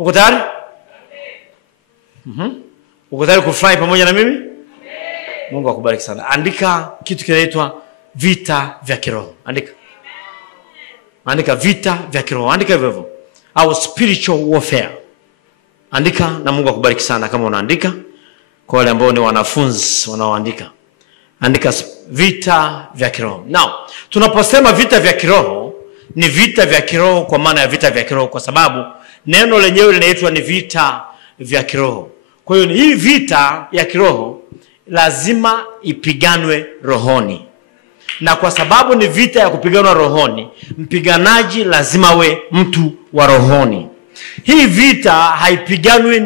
Uko tayari? Uko tayari kufurahi pamoja na mimi? Mungu akubariki sana. Andika kitu kinaitwa vita vya kiroho. Andika. Andika vita vya kiroho. Andika hivyo. Au spiritual warfare. Andika na Mungu akubariki sana kama unaandika. Kwa wale ambao ni wanafunzi wanaoandika. Andika vita vya kiroho. Now, tunaposema vita vya kiroho, ni vita vya kiroho kwa maana ya vita vya kiroho kwa sababu neno lenyewe linaitwa ni vita vya kiroho. Kwa hiyo hii vita ya kiroho lazima ipiganwe rohoni. Na kwa sababu ni vita ya kupiganwa rohoni, mpiganaji lazima we mtu wa rohoni. Hii vita haipiganwi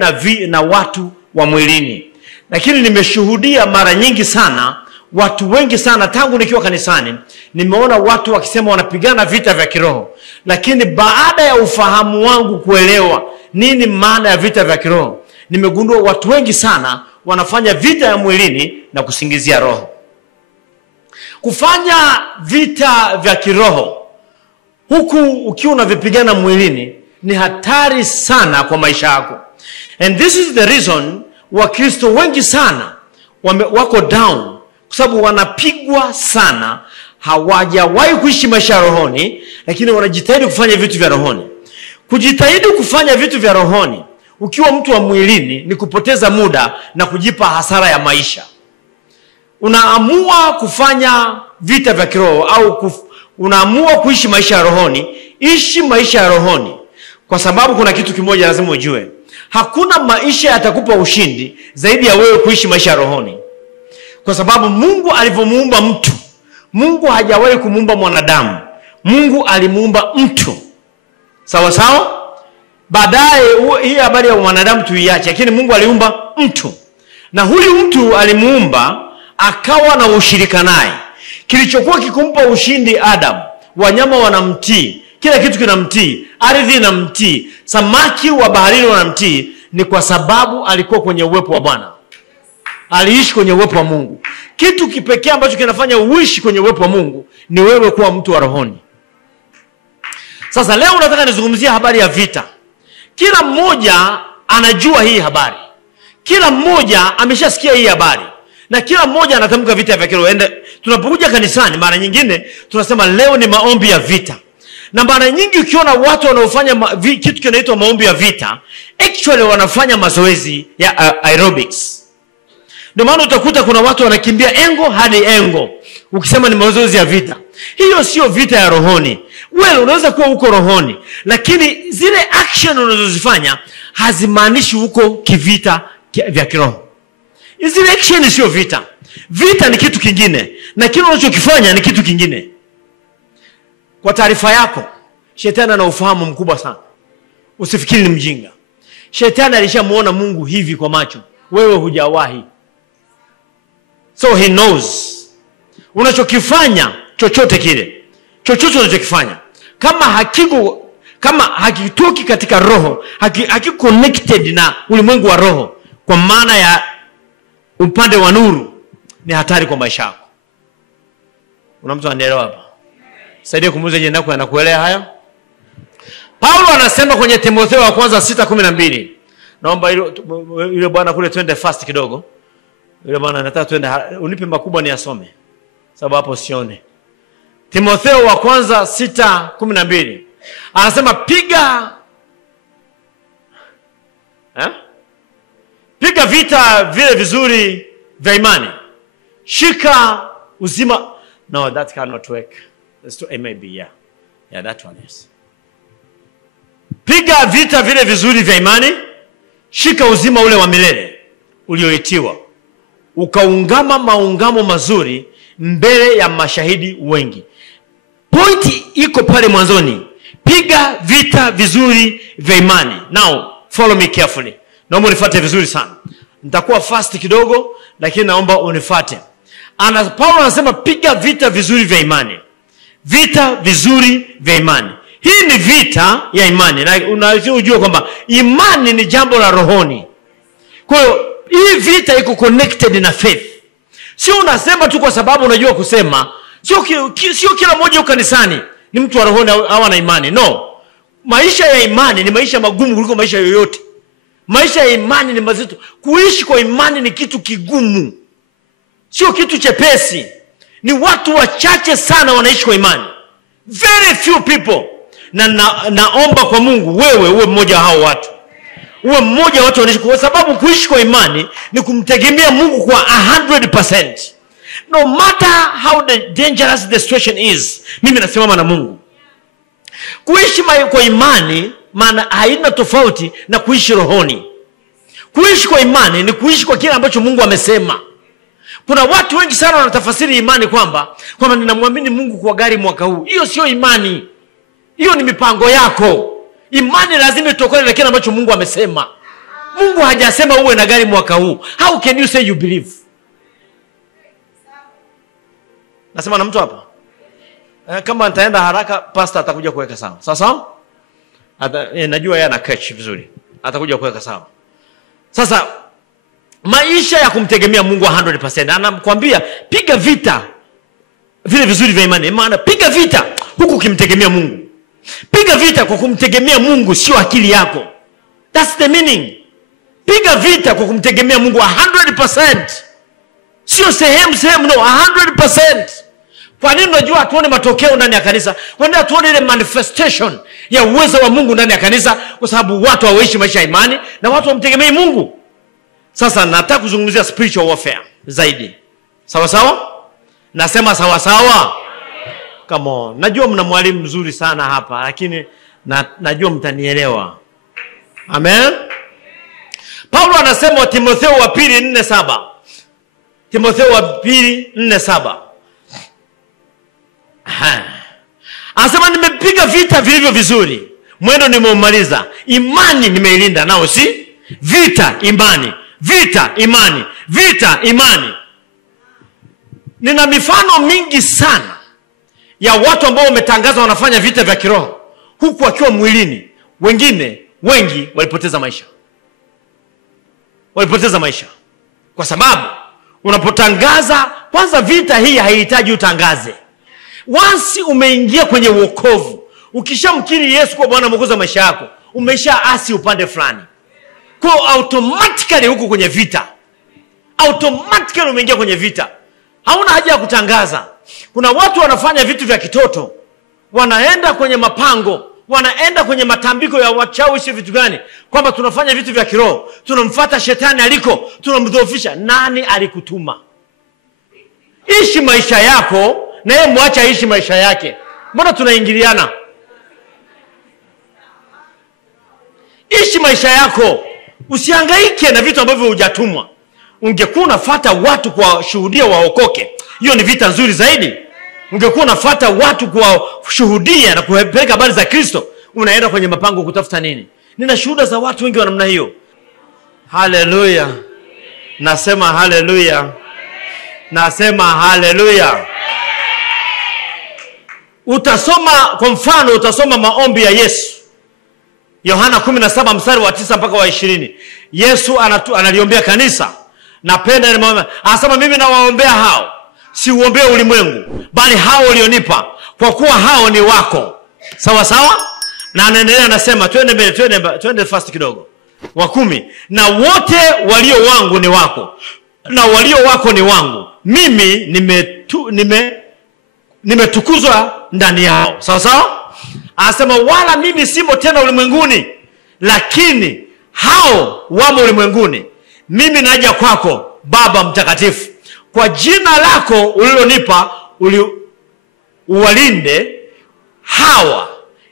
na watu wa mwilini. Lakini nimeshuhudia mara nyingi sana, watu wengi sana tangu nikiwa kanisani, nimeona watu wakisema wanapigana vita vya kiroho. Lakini baada ya ufahamu wangu kuelewa nini maana ya vita vya kiroho, nimegundua watu wengi sana wanafanya vita ya mwilini na kusingizia roho. Kufanya vita vya kiroho huku ukiwa unavipigana mwilini ni hatari sana kwa maisha yako. And this is the reason Wakristo wengi sana wako down kwa sababu wanapigwa sana, hawajawahi kuishi maisha ya rohoni, lakini wanajitahidi kufanya vitu vya rohoni. Kujitahidi kufanya vitu vya rohoni ukiwa mtu wa mwilini ni kupoteza muda na kujipa hasara ya maisha. Unaamua kufanya vita vya kiroho au unaamua kuishi maisha ya rohoni, ishi maisha ya rohoni. Kwa sababu kuna kitu kimoja lazima ujue. Hakuna maisha yatakupa ushindi zaidi ya wewe kuishi maisha ya rohoni. Kwa sababu Mungu alivyomuumba mtu, Mungu hajawahi kumuumba mwanadamu. Mungu alimuumba mtu. Sawa sawa? Baadaye hii habari ya mwanadamu tuiache, lakini Mungu aliumba mtu. Na huyu mtu alimuumba akawa na ushirika naye. Kilichokuwa kikumpa ushindi Adam, wanyama wanamtii, kila kitu kinamtii, ardhi inamtii, samaki wa baharini wanamtii, ni kwa sababu alikuwa kwenye uwepo wa Bwana. Aliishi kwenye uwepo wa Mungu. Kitu kipekee ambacho kinafanya uishi kwenye uwepo wa Mungu ni wewe kuwa mtu wa rohoni. Sasa leo nataka nizungumzie habari ya vita. Kila mmoja anajua hii habari. Kila mmoja ameshasikia hii habari. Na kila mmoja anatamka vita vya kiroho. Tunapokuja kanisani mara nyingine tunasema leo ni maombi ya vita. Na mara nyingi ukiona watu wanaofanya kitu kinaitwa maombi ya vita, actually wanafanya mazoezi ya aerobics. Ndio maana utakuta kuna watu wanakimbia engo hadi engo ukisema ni mazoezi ya vita. Hiyo sio vita ya rohoni. Wewe unaweza kuwa uko rohoni, lakini zile action unazozifanya hazimaanishi uko kivita vya kiroho. Zile action sio vita. Vita ni kitu kingine na kile unachokifanya ni kitu kingine. Kwa taarifa yako, shetani ana ufahamu mkubwa sana. Usifikiri ni mjinga. Shetani alishamuona Mungu hivi kwa macho. Wewe hujawahi. So he knows. Unachokifanya chochote kile. Chochote unachokifanya. Kama hakitoki katika roho, hakiconnected na ulimwengu wa roho, kwa maana ya upande wa nuru, ni hatari kwa maisha yako. Una mtu anaelewa hapa? Saidia kumuuliza jirani yako anakuelewa haya? Paulo anasema kwenye Timotheo wa kwanza 6:12. Naomba yule bwana kule twende fast kidogo. Yule bwana anataka twende, unipe makubwa ni asome. Sababu hapo sione. Timotheo wa kwanza 6:12. Anasema piga vita vile vizuri vya imani. Shika uzima. No, that cannot work. It may be, yeah. Yeah, that one is. Piga vita vile vizuri vya imani. Shika uzima ule wa milele ulioitiwa, ukaungama maungamo mazuri mbele ya mashahidi wengi. Pointi iko pale mwanzoni. Piga vita vizuri vya imani. Now, follow me carefully. Naomba unifuate vizuri sana. Nitakuwa fast kidogo, lakini naomba unifuate. Paulo anasema piga vita vizuri vya imani. Vita vizuri vya imani. Hii ni vita ya imani. Na unajua kwamba imani ni jambo la rohoni. Kwa hiyo hii vita iko connected na faith. Sio unasema tu kwa sababu unajua kusema. Sio kila mmoja kanisani ni mtu wa rohoni au ana imani. No. Maisha ya imani ni maisha magumu kuliko maisha yoyote. Maisha ya imani ni mazito. Kuishi kwa imani ni kitu kigumu, sio kitu chepesi. Ni watu wachache sana wanaishi kwa imani, very few people. Na naomba kwa Mungu wewe uwe mmoja wa hao watu, uwe mmoja wa watu wanaishi, kwa sababu kuishi kwa imani ni kumtegemea Mungu kwa 100%. No matter how dangerous the situation is, mimi nasimama na Mungu. Kuishi kwa imani maana haina tofauti na kuishi rohoni. Kuishi kwa imani ni kuishi kwa kile ambacho Mungu amesema. Kuna watu wengi sana wanatafasiri imani kwamba ninamwamini Mungu kwa gari mwaka huu. Hiyo sio imani. Hiyo ni mipango yako. Imani lazima itokane na kile ambacho Mungu amesema. Mungu hajasema uwe na gari mwaka huu. How can you say you believe? Nasema na mtu hapa. Kama nitaenda haraka, pastor atakuja kuweka sawa. Sawa? Najua yeye ana catch vizuri. Atakuja kuweka sawa. Sasa maisha ya kumtegemea Mungu 100%. Anakuambia piga vita vile vizuri vya imani. Maana piga vita huku kimtegemea Mungu. Piga vita kwa kumtegemea Mungu, sio akili yako. That's the meaning. Piga vita kwa kumtegemea Mungu 100%. Sio sehemu no, 100%. Kwa nini unajua hatuone matokeo ndani ya kanisa? Kwa nini hatuone ile manifestation ya uwezo wa Mungu ndani ya kanisa? Kwa sababu watu hawaishi maisha ya imani na watu wamtegemei Mungu. Sasa nataka kuzungumzia spiritual warfare zaidi. Sawa sawa? Nasema sawa sawa? Come on. Najua mna mwalimu mzuri sana hapa, lakini najua mtanielewa. Amen. Paulo anasema Timotheo wa pili 4:7. Timotheo wa pili 4:7. Anasema nimepiga vita vilivyo vizuri, mwendo nimeumaliza, imani nimeilinda. Nao si vita imani, vita imani, vita imani. Nina mifano mingi sana ya watu ambao wametangaza wanafanya vita vya kiroho huku wakiwa mwilini. Wengi walipoteza maisha. Walipoteza maisha kwa sababu unapotangaza, kwanza vita hii haihitaji utangaze. Once umeingia kwenye wokovu, ukishamkiri Yesu kwa Bwana Mwokozi wa maisha yako, umeshaasi upande fulani. Kwa automatically huko kwenye vita. Automatically umeingia kwenye vita. Hauna haja ya kutangaza. Kuna watu wanafanya vitu vya kitoto, wanaenda kwenye mapango, wanaenda kwenye matambiko ya wachawi, si vitu gani, kwamba tunafanya vitu vya kiroho, tunamfuata shetani aliko, tunamdhoofisha. Nani alikutuma? Ishi maisha yako na yeye muache aishi maisha yake. Mbona tunaingiliana? Ishi maisha yako. Usihangaike na vitu ambavyo hujatumwa. Ungekuwa unafuata watu kwa shuhudia waokoke, hiyo ni vita nzuri zaidi. Ungekuwa unafuata watu kwa shuhudia na kupeleka habari za Kristo, unaenda kwenye mapango kutafuta nini? Nina shuhuda za watu wengi wa namna hiyo. Haleluya. Nasema haleluya. Nasema haleluya. Utasoma kwa mfano, utasoma maombi ya Yesu. Yohana 17 mstari wa 9 mpaka wa 20. Yesu analiombea kanisa. Napenda ile maombi. Anasema mimi nawaombea hao, si uombea ulimwengu, bali hao ulionipa, kwa kuwa hao ni wako. Sawa sawa? Na anaendelea anasema, twende mbele, twende fast kidogo. Wa 10. Na wote walio wangu ni wako, na walio wako ni wangu. Mimi nimetukuzwa ndani yao. Sawa sawa? Anasema wala mimi simo tena ulimwenguni, lakini hao wamo ulimwenguni. Mimi naja kwako Baba mtakatifu, kwa jina lako ulilonipa uwalinde hawa,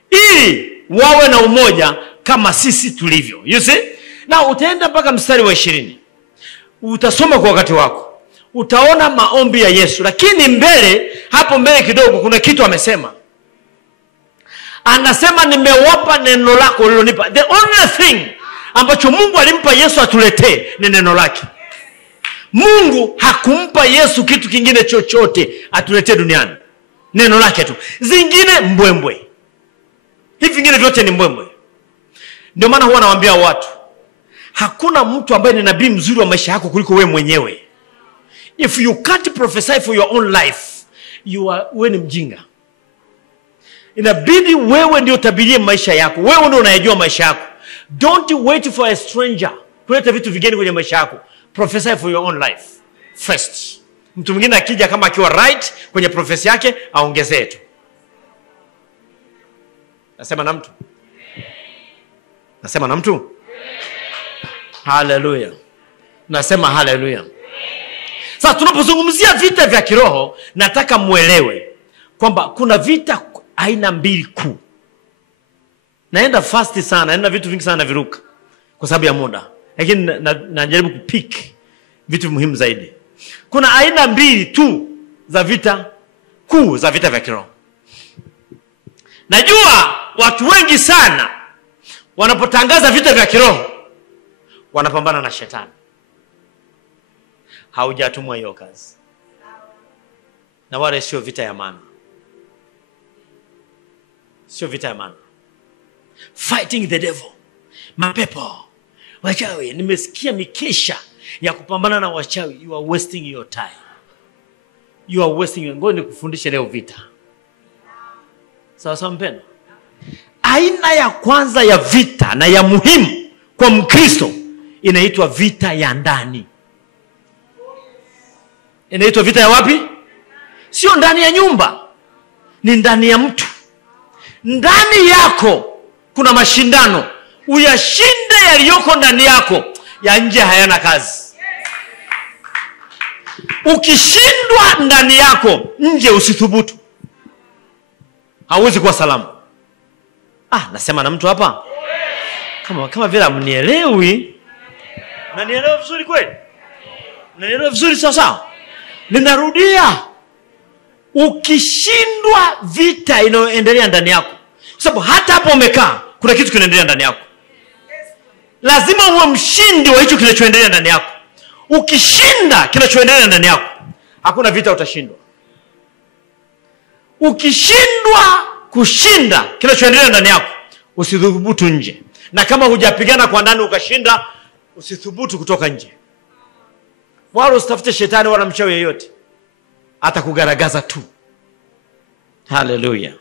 ili wawe na umoja kama sisi tulivyo. You see? Na utaenda mpaka mstari wa 20. Utasoma kwa wakati wako, utaona maombi ya Yesu. Lakini hapo mbele kidogo kuna kitu amesema. Anasema nimewapa neno lako ulilonipa. The only thing ambacho Mungu alimpa Yesu atuletee ni neno lake. Mungu hakumpa Yesu kitu kingine chochote atuletee duniani. Neno lake tu. Zingine mbwembwe. Hivi vingine vyote ni mbwembwe. Ndio maana huwa nawaambia watu, hakuna mtu ambaye ni nabii mzuri wa maisha yako kuliko wewe mwenyewe. If you can't prophesy for your own life, wewe ni mjinga. Inabidi wewe ndio utabirie maisha yako. Wewe ndio unayajua maisha yako. Don't wait for a stranger kuleta vitu vigeni kwenye maisha yako. Prophesy for your own life first. Mtu mwingine akija kama akiwa right kwenye profesi yake, aongezee tu. Nasema na mtu. Nasema na mtu. Hallelujah. Nasema hallelujah. Sasa tunapozungumzia vita vya kiroho, nataka muelewe kwamba kuna vita aina mbili kuu. Naenda fast sana, naenda vitu vingi sana viruka kwa sababu ya muda. Lakini najaribu kupick vitu muhimu zaidi. Kuna aina mbili tu za vita kuu za vita vya kiroho. Najua watu wengi sana wanapotangaza vita vya kiroho wanapambana na shetani. Haujatumwa hiyo kazi. Na wale sio vita ya maana. Sio vita ya maana. Fighting the devil. Mapepo. Wachawi, nimesikia mikesha ya kupambana na wachawi. You are wasting your time. You are wasting your... Ngoja nikufundishe leo vita. Sawa mpendwa? Aina ya kwanza ya vita na ya muhimu kwa Mkristo inaitwa vita ya ndani. Inaitwa vita ya wapi? Sio ndani ya nyumba. Ni ndani ya mtu. Ndani yako kuna mashindano. Uyashinde yaliyoko ndani yako. Ya nje hayana kazi. Ukishindwa ndani yako, nje usithubutu. Hauwezi kuwa salama. Nasema na mtu hapa? Kama vile mnielewi. Unanielewa vizuri kweli? Unanielewa vizuri sawa? Ninarudia. Ukishindwa vita inayoendelea ndani yako. Kwa sababu hata hapo umekaa, kuna kitu kinaendelea ndani yako. Lazima uwe mshindi wa hicho kinachoendelea ndani yako. Ukishinda kinachoendelea ndani yako, hakuna vita utashindwa. Ukishindwa kushinda kinachoendelea ndani yako, usithubutu nje. Na kama hujapigana kwa ndani ukashinda, usithubutu kutoka nje. Wala usitafute shetani wala mchawi yeyote. Atakugaragaza tu. Hallelujah.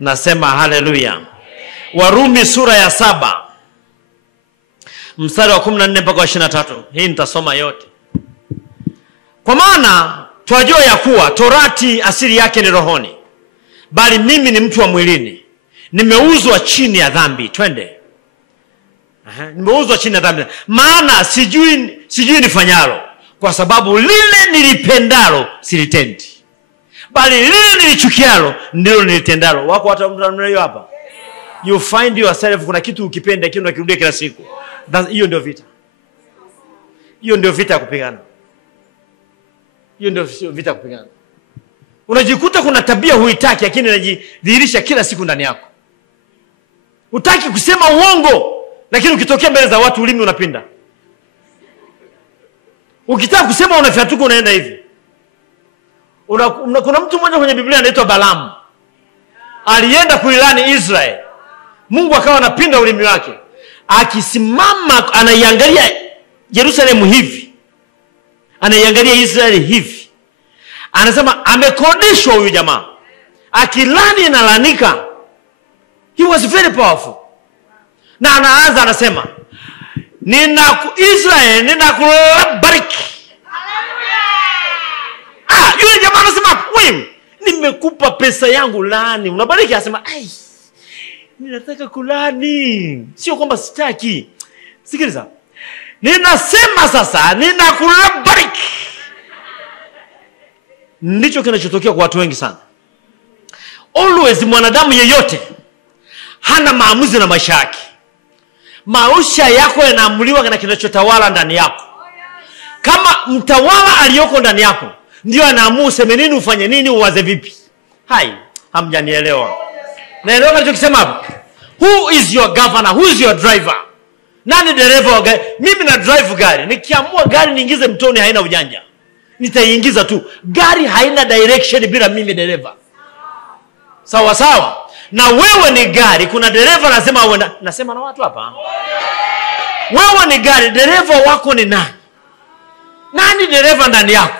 Nasema hallelujah. Warumi sura ya 7 mstari wa 14 mpaka 23. Hii nitasoma yote. Kwa maana twajua ya kuwa torati asili yake ni rohoni, bali mimi ni mtu wa mwilini, nimeuzwa chini ya dhambi. Twende. Nimeuzwa chini ya dhambi. Maana sijui nifanyalo, kwa sababu lile nilipendalo silitendi, bali lile nilichukialo ndilo nilitendalo. Wako watu mnayo hapa? You find yourself kuna kitu ukipenda kitu unakirudia kila siku. Hiyo ndio vita. Hiyo ndio vita ya kupigana. Hiyo ndio vita ya kupigana. Unajikuta kuna tabia huitaki lakini inajidhihirisha kila siku ndani yako. Hutaki kusema uongo lakini ukitokea mbele za watu ulimi unapinda. Ukitaka kusema unafyatuka unaenda hivi. Kuna mtu mmoja kwenye Biblia anaitwa Balaam. Alienda kuilani Israeli. Mungu akawa anapinda ulimi wake. Akisimama anaiangalia Yerusalemu hivi. Anaiangalia Israeli hivi. Anasema amekodishwa huyu jamaa. Akilani na lanika. He was very powerful. Na anaanza anasema, Israeli ninakubariki. Yule jamaa anasema, wewe nimekupa pesa yangu laani. Unabariki? Anasema, ninataka kulani. Sio kwamba sitaki. Sikiliza. Ninasema sasa ninakubariki. Ndicho kinachotokea kwa watu wengi sana. Always mwanadamu yeyote hana maamuzi na maisha yake. Maisha yako yanaamuliwa na kinachotawala ndani yako. Kama mtawala aliyoko ndani yako ndio anaamua useme nini, ufanye nini, uwaze vipi. Hamjanielewa. Naelewa ninachokisema hapo? Who is your governor? Who is your driver? Nani dereva wa gari? Mimi na drive gari. Nikiamua gari niingize mtoni haina ujanja. Nitaiingiza tu. Gari haina direction bila mimi dereva. Sawa sawa. Na wewe ni gari, kuna dereva lazima uwe nasema na watu hapa. Wewe ni gari, dereva wako ni nani? Nani dereva ndani yako?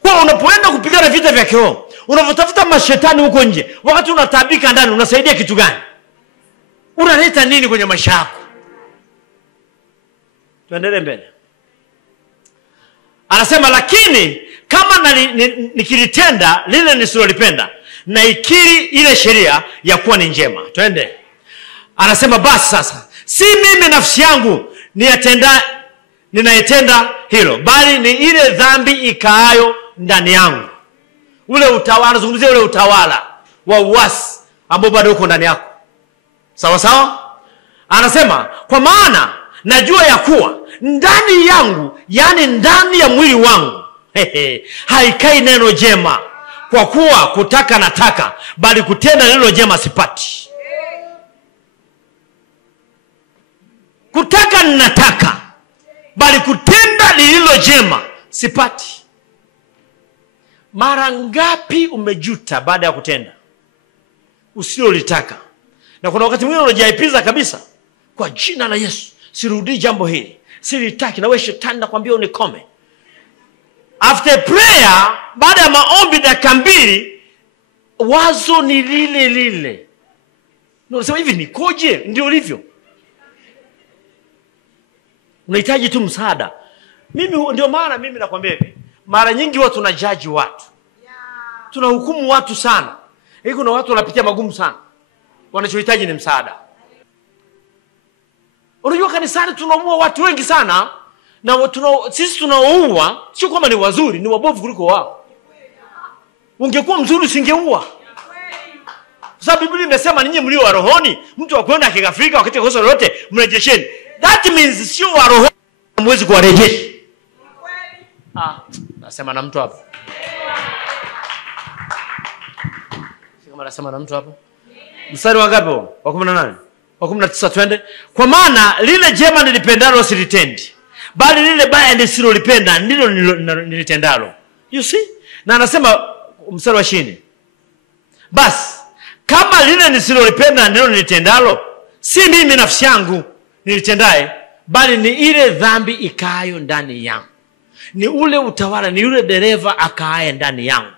Kwa unapoenda kupigana vita vya kiroho, Unavyotafuta mashetani huko nje, wakati unataabika ndani, unasaidia kitu gani? Unaleta nini kwenye maisha yako? Tuendelee mbele. Anasema lakini kama nikilitenda lile nisilolipenda, na ikiri ile sheria ya kuwa ni njema. Twende. Anasema basi sasa, si mimi nafsi yangu ninayetenda hilo, bali ni ile dhambi ikaayo ndani yangu. Ule utawala, anazungumzia ule utawala wa uasi ambao bado uko ndani yako. Sawa sawa? Anasema kwa maana najua ya kuwa ndani yangu, yani ndani ya mwili wangu, haikai neno jema. Kwa kuwa kutaka nataka, bali kutenda neno jema sipati. Kutaka nataka, bali kutenda lililo jema sipati. Mara ngapi umejuta baada ya kutenda usilolitaka? Na kuna wakati mwingine unajaipiza kabisa, kwa jina la Yesu sirudi jambo hili, silitaki, na wewe shetani nakwambia unikome. After prayer, baada ya maombi dakika 2, wazo ni lile lile. Unasema hivi nikoje? Ndio ulivyo. Unahitaji tu msaada. Ndio maana mimi nakwambia hivi, mara nyingi watu tunajaji watu. Tunahukumu watu sana. Kuna watu wanapitia magumu sana. Wanachohitaji ni msaada. Unajua kanisani tunaua watu wengi sana, na sisi tunaoua sio kama ni wazuri, ni wabovu kuliko wao. Ungekuwa mzuri usingeua. Kwa sababu Biblia imesema ninyi mlio wa rohoni, mtu akwenda akigafrika wakati kosa lolote mrejesheni. That means sio wa rohoni hamwezi kuwarejesha. Nasema na mtu hapo. Kama nasema na mtu hapo. Mstari wa ngapi huo? Wa 18. Wa 19 twende. Kwa maana lile jema nilipendalo silitendi, bali lile baya nisilolipenda ndilo nilitendalo. You see? Na anasema mstari wa 20. Basi kama lile nisilolipenda ndilo nilitendalo, si mimi nafsi yangu nilitendaye, bali ni ile dhambi ikaayo ndani yangu. Ni ule utawala, ni yule dereva akaaye ndani yangu,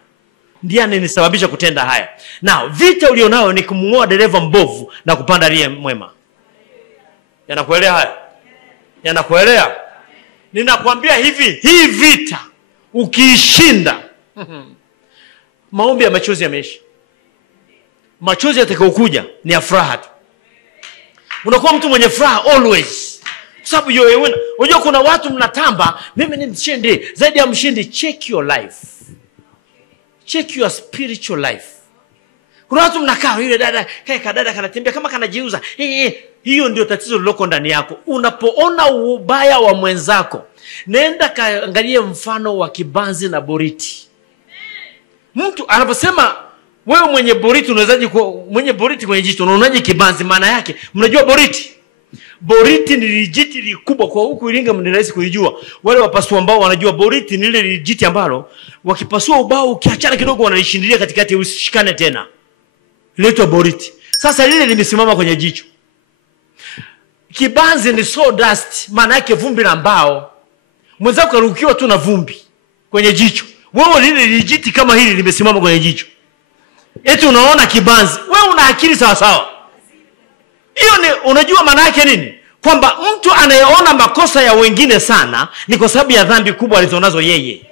ndiye ananisababisha kutenda haya. Na vita ulionao ni kumng'oa dereva mbovu na kupanda aliye mwema. Yanakuelea haya? Yanakuelea? Ninakwambia hivi, hii vita ukiishinda, maombi ya machozi yameisha. Machozi yatakayokuja ni ya furaha tu. Unakuwa mtu mwenye furaha always. Sababu unajua kuna watu mnatamba, mimi ni mshindi, zaidi ya mshindi. Check your life. Check your spiritual life. Kuna watu mnakaa, yule dada, kadada kanatembea kama kanajiuza. Hiyo ndio tatizo liloko ndani yako. Unapoona ubaya wa mwenzako, nenda kaangalie mfano wa kibanzi na boriti. Mtu anaposema wewe mwenye boriti, unawezaje mwenye boriti kwenye jicho, unaonaje kibanzi? Maana yake, mnajua boriti? Boriti ni lijiti likubwa, kwa huku Iringa ni rahisi kuijua. Wale wapasua ambao wanajua boriti ni ile lijiti ambalo wakipasua ubao ukiachana kidogo wanalishindilia katikati usishikane tena. Inaitwa boriti. Sasa lile limesimama kwenye jicho. Kibanzi ni sawdust, maana yake vumbi la mbao. Mwenzako karukiwa tu na vumbi kwenye jicho. Wewe lile lijiti kama hili limesimama kwenye jicho. Eti unaona kibanzi. Wewe una akili sawa sawa? Hiyo ni unajua maana yake nini? Kwamba mtu anayeona makosa ya wengine sana ni kwa sababu ya dhambi kubwa alizonazo yeye.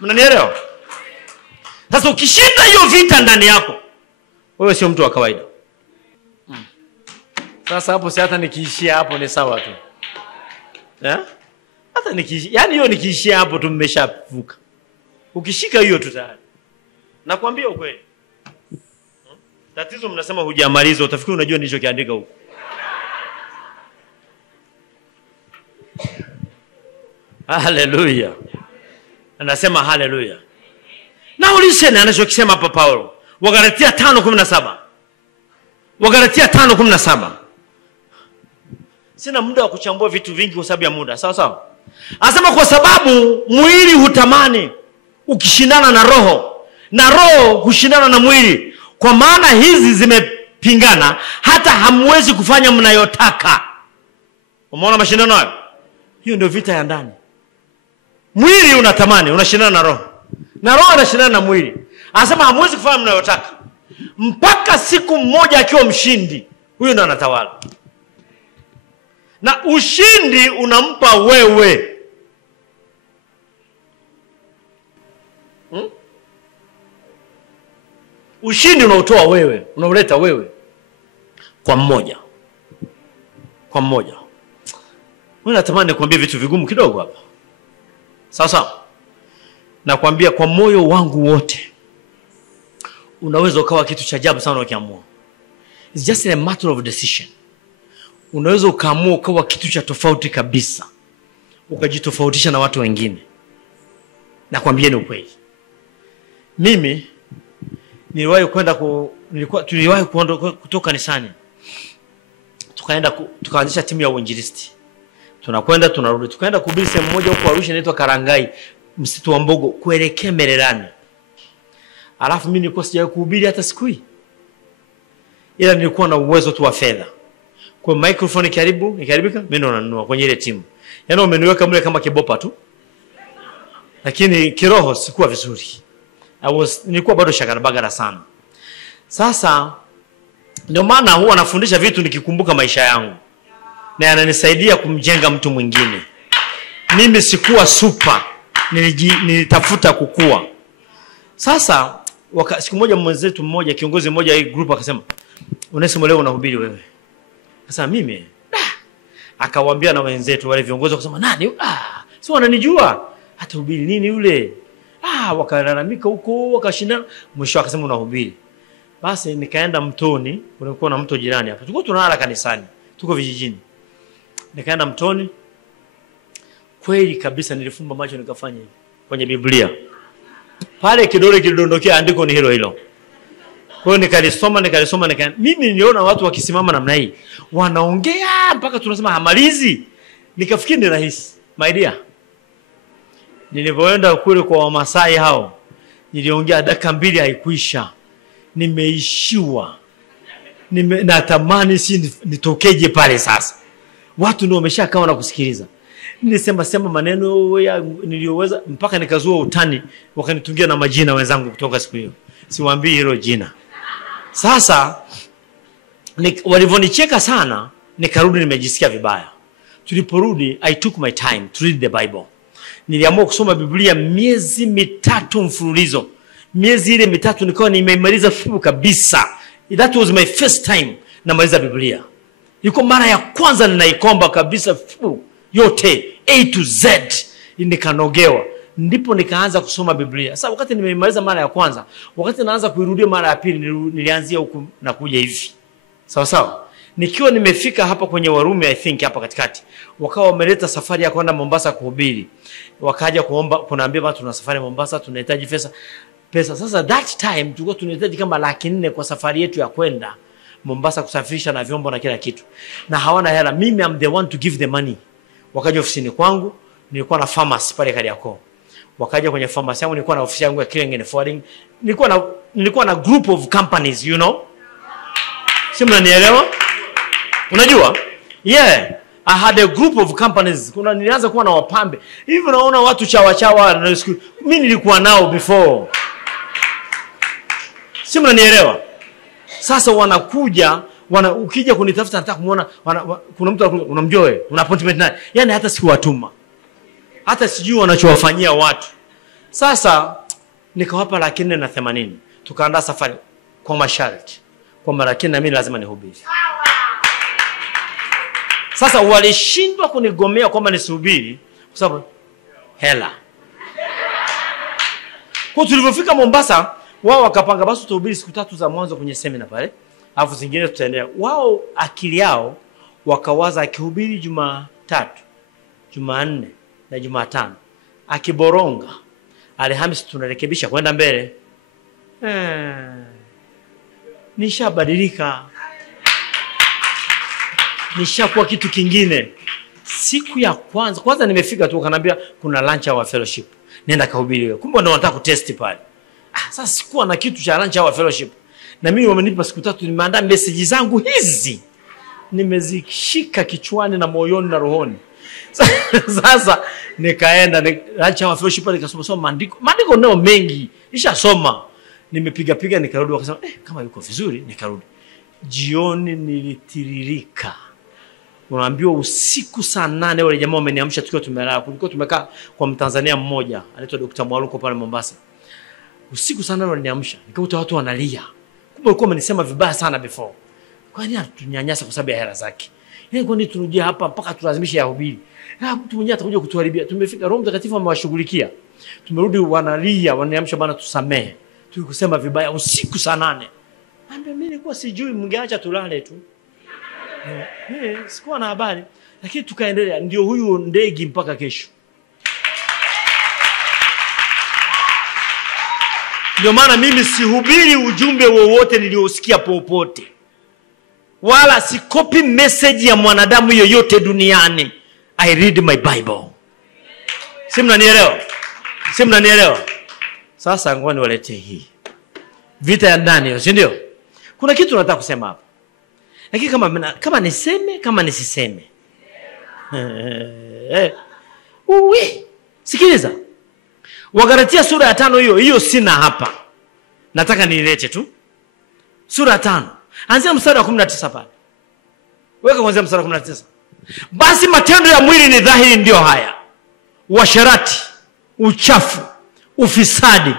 Mnanielewa? Sasa ukishinda hiyo vita ndani yako, wewe sio mtu wa kawaida. Sasa hapo si hata nikiishia hapo ni sawa tu. Hata yani hiyo nikiishia hapo tu mmeshavuka. Ukishika hiyo tu tayari. Nakwambia ukweli. Tatizo mnasema hujamaliza, utafikiri unajua nilichokiandika huko. Hallelujah. Anasema hallelujah. Na listen anachokisema hapa Paulo. Wagalatia 5:17. Wagalatia 5:17. Sina muda wa kuchambua vitu vingi kwa sababu ya muda. Sawa sawa. Anasema kwa sababu mwili hutamani ukishindana na roho, na roho hushindana na mwili, kwa maana hizi zimepingana hata hamwezi kufanya mnayotaka. Umeona mashindano hayo? Hiyo ndio vita ya ndani. Mwili unatamani, unashindana na roho. Na roho inashindana na mwili. Anasema hamwezi kufanya mnayotaka. Mpaka siku mmoja akiwa mshindi, huyo ndo anatawala. Na ushindi unampa wewe. Ushindi unaotoa wewe, unauleta wewe kwa mmoja. Kwa mmoja. Wewe natamani kuambia vitu vigumu kidogo hapa. Sawa. Nakwambia kwa moyo wangu wote. Unaweza ukawa kitu cha ajabu sana ukiamua. It's just a matter of decision. Unaweza ukaamua ukawa kitu cha tofauti kabisa. Ukajitofautisha na watu wengine. Nakwambia ni ukweli. Mimi tuliwahi kutoka kanisani. Tukaanzisha timu ya uinjilisti. Tunakwenda tunarudi. Tukaenda kuhubiri sehemu moja huko Arusha inaitwa Karangai, msitu wa Mbogo, kuelekea Mererani. Alafu mimi nilikuwa sijawahi kuhubiri hata siku hii. Ila nilikuwa na uwezo tu wa fedha. Kwa microphone ikaribika, mimi ndo nanunua kwenye ile timu. Yaani wameniweka mle kama kibopa tu. Lakini kiroho sikuwa vizuri. Nilikuwa bado shagarabagara sana. Sasa ndio maana huwa nafundisha vitu nikikumbuka maisha yangu. Na yananisaidia kumjenga mtu mwingine. Mimi sikuwa super. Nilitafuta kukua. Sasa siku moja mwenzetu mmoja, kiongozi mmoja hii group akasema, "Unesimo leo unahubiri wewe." Sasa mimi akawaambia na wenzetu wale viongozi wakasema, "Nani? Si wananijua. Hata hubiri nini yule?" Wakalalamika huko, wakashindana. Mwisho akasema unahubiri. Basi nikaenda Mtoni, kulikuwa na mto jirani hapa. Tulikuwa tunalala kanisani. Tuko vijijini. Nikaenda Mtoni. Kweli kabisa nilifumba macho nikafanya hivi kwenye Biblia. Pale kidole kilidondokea andiko ni hilo hilo. Kwa hiyo nikalisoma. Mimi niliona watu wakisimama namna hii. Wanaongea mpaka tunasema hamalizi. Nikafikiri ni rahisi. My dear. Nilipoenda kule kwa Wamasai hao, niliongea dakika 2 haikuisha. Nimeishiwa. Natamani nitokeje pale sasa. Watu ndio wameshakaa na kusikiliza. Nilisema maneno niliyoweza mpaka nikazua utani, wakanitungia na majina wenzangu kutoka siku hiyo. Siwaambii hilo jina. Sasa walivonicheka sana, nikarudi nimejisikia vibaya. Tuliporudi, I took my time to read the Bible. Niliamua kusoma Biblia miezi 3 mfululizo. Miezi ile 3 nikawa nimeimaliza fupi kabisa. That was my first time namaliza Biblia. Ilikuwa mara ya kwanza ninaikomba kabisa yote A to Z, nikanogewa. Ndipo nikaanza kusoma Biblia. Sasa wakati nimeimaliza mara ya kwanza, wakati naanza kuirudia mara ya pili, nilianzia huku na kuja hivi. Sawa. Nikiwa nimefika hapa kwenye Warumi, I think hapa katikati, wakawa wameleta safari ya kwenda Mombasa kuhubiri. Wakaja kuomba, kunaambia watu tuna safari Mombasa, tunahitaji pesa. Sasa that time tulikuwa tunahitaji kama 400,000 kwa safari yetu ya kwenda Mombasa, kusafirisha na vyombo na kila kitu. Na hawana hela. Mimi am the one to give the money. Wakaja ofisini kwangu, nilikuwa na pharmacy pale Kariakoo. Wakaja kwenye pharmacy yangu, nilikuwa na ofisi yangu ya clearing and forwarding. Nilikuwa na group of companies, you know. Si mnanielewa? Unajua? Yeah. I had a group of companies. Nilianza kuwa na wapambe. Hivi unaona watu chawa. Mimi nilikuwa nao before. Si mnanielewa? Sasa wanakuja, ukija kunitafuta nataka kumuona, kuna mtu unamjua wewe, una appointment naye. Yaani hata sikuwatuma. Hata sijui wanachowafanyia watu. Sasa nikawapa 480. Tukaandaa safari kwa masharti. Kwa marakini na mimi lazima nihubiri. Sasa walishindwa kunigomea kwamba nisihubiri kwa sababu hela. Kwa tulipofika Mombasa, wao wakapanga basi tuhubiri siku 3 za mwanzo kwenye seminar pale. Alafu zingine tutaendelea. Wao akili yao wakawaza akihubiri Jumatatu, Jumanne na Jumatano, akiboronga, Alhamisi tunarekebisha kwenda mbele. Nishabadilika. Nishakuwa kitu kingine. Siku ya kwanza nimefika tu wakaniambia kuna lunch hour fellowship. Nenda kahubiri wewe. Kumbe ndio wanataka kutest pale. Sasa sikuwa na kitu cha lunch hour fellowship. Na mimi wamenipa siku 3, nimeandaa message zangu hizi. Nimezishika kichwani na moyoni na rohoni. Sasa nikaenda acha wa fellowship nikasoma maandiko nao mengi nishasoma, nimepiga nikarudi, wakasema kama yuko vizuri, nikarudi. Jioni nilitiririka. Unaambiwa usiku saa 8 wale jamaa wameniamsha tukiwa tumelala. Kulikuwa tumekaa kwa Mtanzania mmoja anaitwa Dr. Mwaluko pale Mombasa. Usiku saa 8 waliniamsha, nikakuta watu wanalia. Kumbe walikuwa wamenisema vibaya sana before. Kwa nini atunyanyasa kwa sababu ya hela zake? Yaani kwa nini turujia hapa mpaka tulazimishe yahubiri? Mtu mwenyewe atakuja kutuharibia. Tumefika, Roho Mtakatifu amewashughulikia. Tumerudi wanalia, wananiamsha bana tusamehe. Tulikusema vibaya usiku saa 8. Ambia mimi nilikuwa sijui, mngeacha tulale tu. Sikuwa na habari. Lakini tukaendelea, ndio huyu ndege mpaka kesho. Ndio maana mimi sihubiri ujumbe wowote niliosikia popote. Wala sikopi message ya mwanadamu yoyote duniani. I read my Bible. Si mnanielewa? Sasa ngoja niwalete hii. Vita ya ndani, si ndio? Kuna kitu nataka kusema hapa. Lakini kama niseme, kama nisiseme. Sikiliza. Wagalatia sura ya 5 hiyo sina hapa. Nataka niilete tu. Sura ya 5. Anzia mstari wa 19 pale. Weka kuanzia mstari wa 19. Basi matendo ya mwili ni dhahiri, ndio haya: uasherati, uchafu, ufisadi,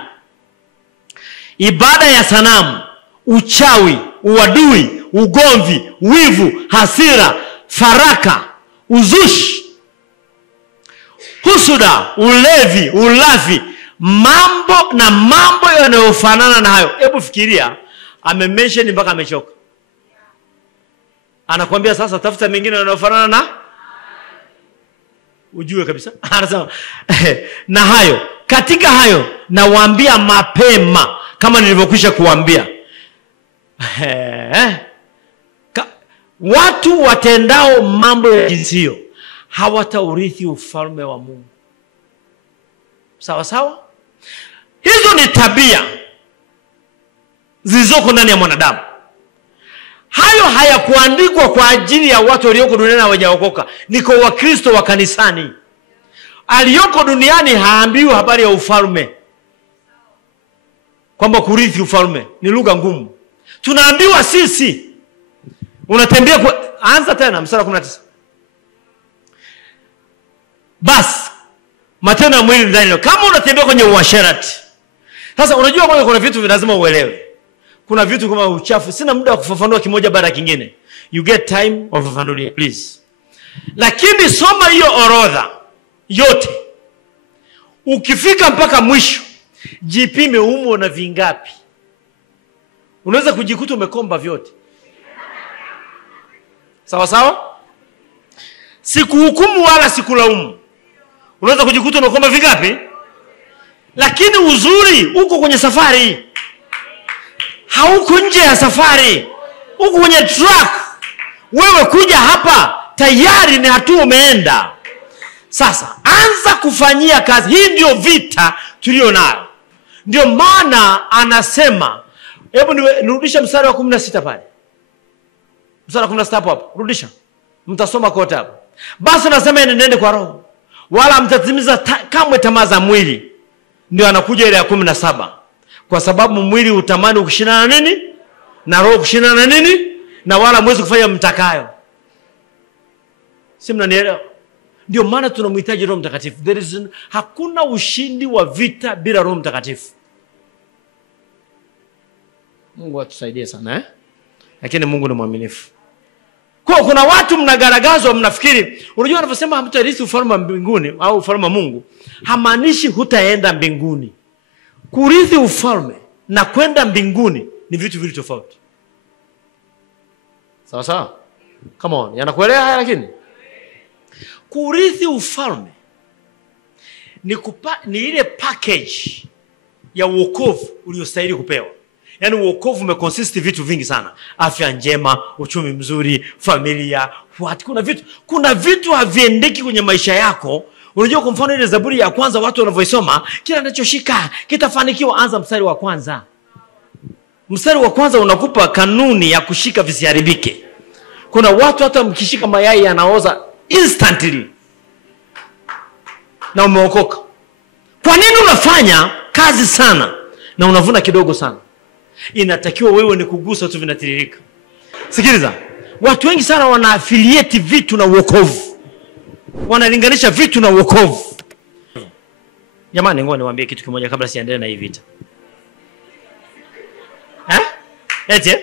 ibada ya sanamu, uchawi, uadui, ugomvi, wivu, hasira, faraka, uzushi, husuda, ulevi, ulafi, mambo yanayofanana na hayo. Hebu fikiria, amemention mpaka amechoka. Anakuambia sasa tafuta mengine yanayofanana na ujue kabisa. Anasema na hayo, katika hayo nawaambia mapema kama nilivyokwisha kuambia. Watu watendao mambo ya jinsi hiyo hawataurithi ufalme wa Mungu. Sawa sawa? Hizo ni tabia zilizoko ndani ya mwanadamu. Hayo hayakuandikwa kwa ajili ya watu walioko duniani hawajaokoka. Ni kwa Wakristo wa kanisani. Aliyoko duniani haambiwi habari ya ufalme, kwamba kurithi ufalme ni lugha ngumu. Tunaambiwa sisi unatembea kwa... Anza tena mstari wa 19. Basi matendo ya mwili ndani, kama unatembea kwenye uasherati. Sasa unajua kwanza kuna vitu lazima uelewe. Kuna vitu kama uchafu, sina muda wa kufafanua kimoja baada ya kingine. You get time of fafanulia please. Lakini soma hiyo orodha yote. Ukifika mpaka mwisho, jipime humo na vingapi. Unaweza kujikuta umekomba vyote. Sawa sawa? Sikuhukumu wala sikulaumu. Unaweza kujikuta umekomba vingapi? Lakini uzuri uko kwenye safari. Hauko nje ya safari. Uko kwenye track. Wewe kuja hapa tayari ni hatua umeenda. Sasa anza kufanyia kazi. Hii ndio vita tulio nayo. Ndio maana anasema, hebu nirudisha mstari wa 16 pale. Mstari wa 16 hapo. Rudisha. Mtasoma kote hapo. Basi anasema nendeni kwa Roho, wala mtatimiza kamwe tamaa za mwili. Ndio anakuja ile ya 17. Kwa sababu mwili utamani ukishindana na nini? Na roho kushindana na nini? Na wala mwezi kufanya mtakayo. Si mnanielewa? Ndio maana tunamhitaji Roho Mtakatifu. Hakuna ushindi wa vita bila Roho Mtakatifu. Mungu atusaidie sana Lakini Mungu ni mwaminifu. Kwa kuna watu mnagaragazwa, mnafikiri, unajua anavyosema hamtarithi ufalme wa mbinguni au ufalme wa Mungu, hamaanishi hutaenda mbinguni. Kurithi ufalme na kwenda mbinguni ni vitu viwili tofauti. Sawa sawa? Come on, yanakuelewa haya lakini? Kurithi ufalme ni ile package ya wokovu uliostahili kupewa. Yaani wokovu umeconsist vitu vingi sana. Afya njema, uchumi mzuri, familia, kuna vitu haviendeki kwenye maisha yako. Unajua kwa mfano ile Zaburi ya kwanza watu wanavyoisoma, kila anachoshika kitafanikiwa. Anza mstari wa kwanza. Mstari wa kwanza unakupa kanuni ya kushika visiharibike. Kuna watu hata mkishika mayai yanaoza instantly. na umeokoka. Kwa nini unafanya kazi sana na unavuna kidogo sana? Inatakiwa wewe ni kugusa tu vinatiririka. Sikiliza, watu wengi sana wana affiliate vitu na wokovu. Wanalinganisha vitu na wokovu. Jamani, ngoja niwaambie kitu kimoja kabla siendelee na hii vita. Eti?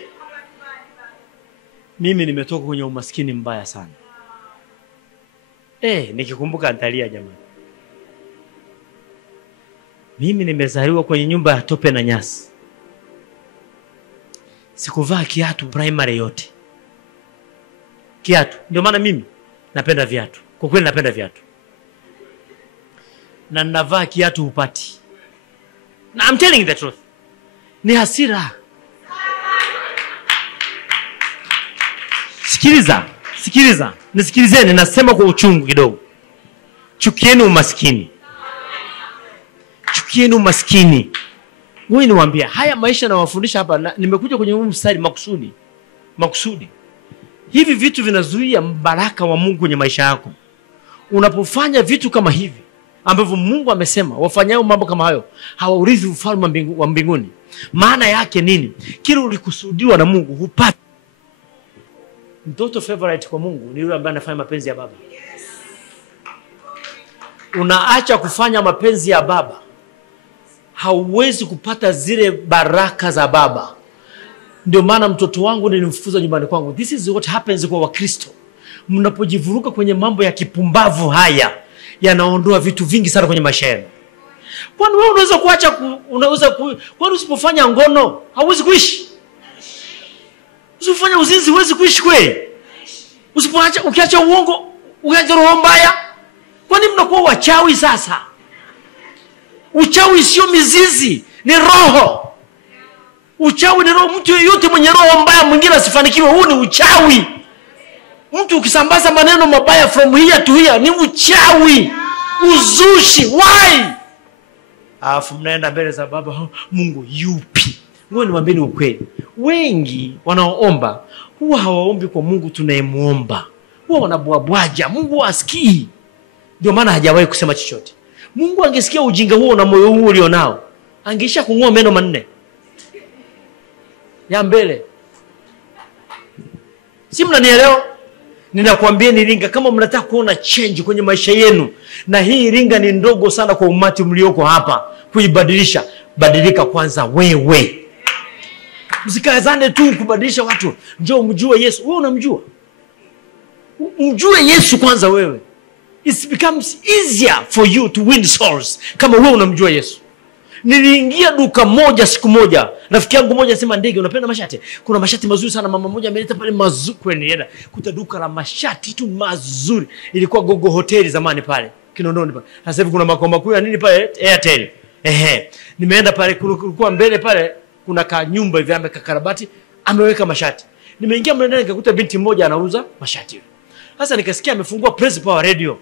Mimi nimetoka kwenye umaskini mbaya sana. Nikikumbuka nitalia jamani. Mimi nimezaliwa kwenye nyumba ya tope na nyasi. Sikuvaa kiatu primary yote. Kiatu. Ndio maana mimi napenda viatu. Kwa kweli napenda viatu. Na ninavaa kiatu upati. Na I'm telling you the truth. Ni hasira. Sikiliza. Nisikilizeni, nasema kwa uchungu kidogo. Chukieni umaskini. Chukieni umaskini. Wewe niwaambia, haya maisha nawafundisha hapa, nimekuja kwenye huu mstari makusudi. Hivi vitu vinazuia baraka wa Mungu kwenye maisha yako. Unapofanya vitu kama hivi ambavyo Mungu amesema wafanyao mambo kama hayo hawaurithi ufalme wa mbinguni. Maana yake nini? Kile ulikusudiwa na Mungu hupata. Mtoto favorite kwa Mungu ni yule ambaye anafanya mapenzi ya baba. Unaacha kufanya mapenzi ya baba, hauwezi kupata zile baraka za baba. Ndio maana mtoto wangu nilimfukuza nyumbani kwangu. This is what happens kwa Wakristo. Mnapojivuruka kwenye mambo ya kipumbavu haya, yanaondoa vitu vingi sana kwenye maisha yenu. Kwani wewe unaweza kuacha kwani usipofanya ngono hauwezi kuishi? Usipofanya uzinzi huwezi kuishi kweli? Ukiacha uongo, ukiacha roho mbaya, kwani mnakuwa wachawi sasa? Uchawi sio mizizi, ni roho. Uchawi ni roho. Mtu yeyote mwenye roho mbaya mwingine asifanikiwe, huu ni uchawi. Mtu ukisambaza maneno mabaya from here to here ni uchawi, uzushi. Why? Alafu mnaenda mbele za baba, Mungu yupi? Ngoja niwaambie ukweli. Wengi wanaoomba huwa hawaombi kwa Mungu tunayemuomba. Huwa wanabwabwaja, Mungu asikii. Ndio maana hajawahi kusema chochote. Mungu angesikia ujinga huo na moyo huo ulionao, angeisha kung'oa meno manne ya mbele. Si mnanielewa? Ninakwambia ni ringa. Kama mnataka kuona change kwenye maisha yenu, na hii ringa ni ndogo sana kwa umati mlioko hapa kuibadilisha, badilika kwanza wewe. Msikazane tu kubadilisha watu. Njoo mjue Yesu. Wewe unamjua? Mjue Yesu kwanza wewe. It becomes easier for you to win souls kama wewe unamjua Yesu. Niliingia duka moja siku moja. Rafiki yangu moja anasema, Ndege, unapenda mashati? Kuna mashati mazuri sana, mama moja ameleta pale mazuri. Kwani nienda kuta duka la mashati tu mazuri. Ilikuwa Gogo Hotel zamani pale Kinondoni pale. Sasa hivi kuna makao makuu ya nini pale? Airtel. Nimeenda pale, kulikuwa mbele pale kuna ka nyumba hivi amekakarabati, ameweka mashati. Nimeingia mle ndani nikakuta binti mmoja anauza mashati. Sasa nikasikia amefungua Praise Power Radio.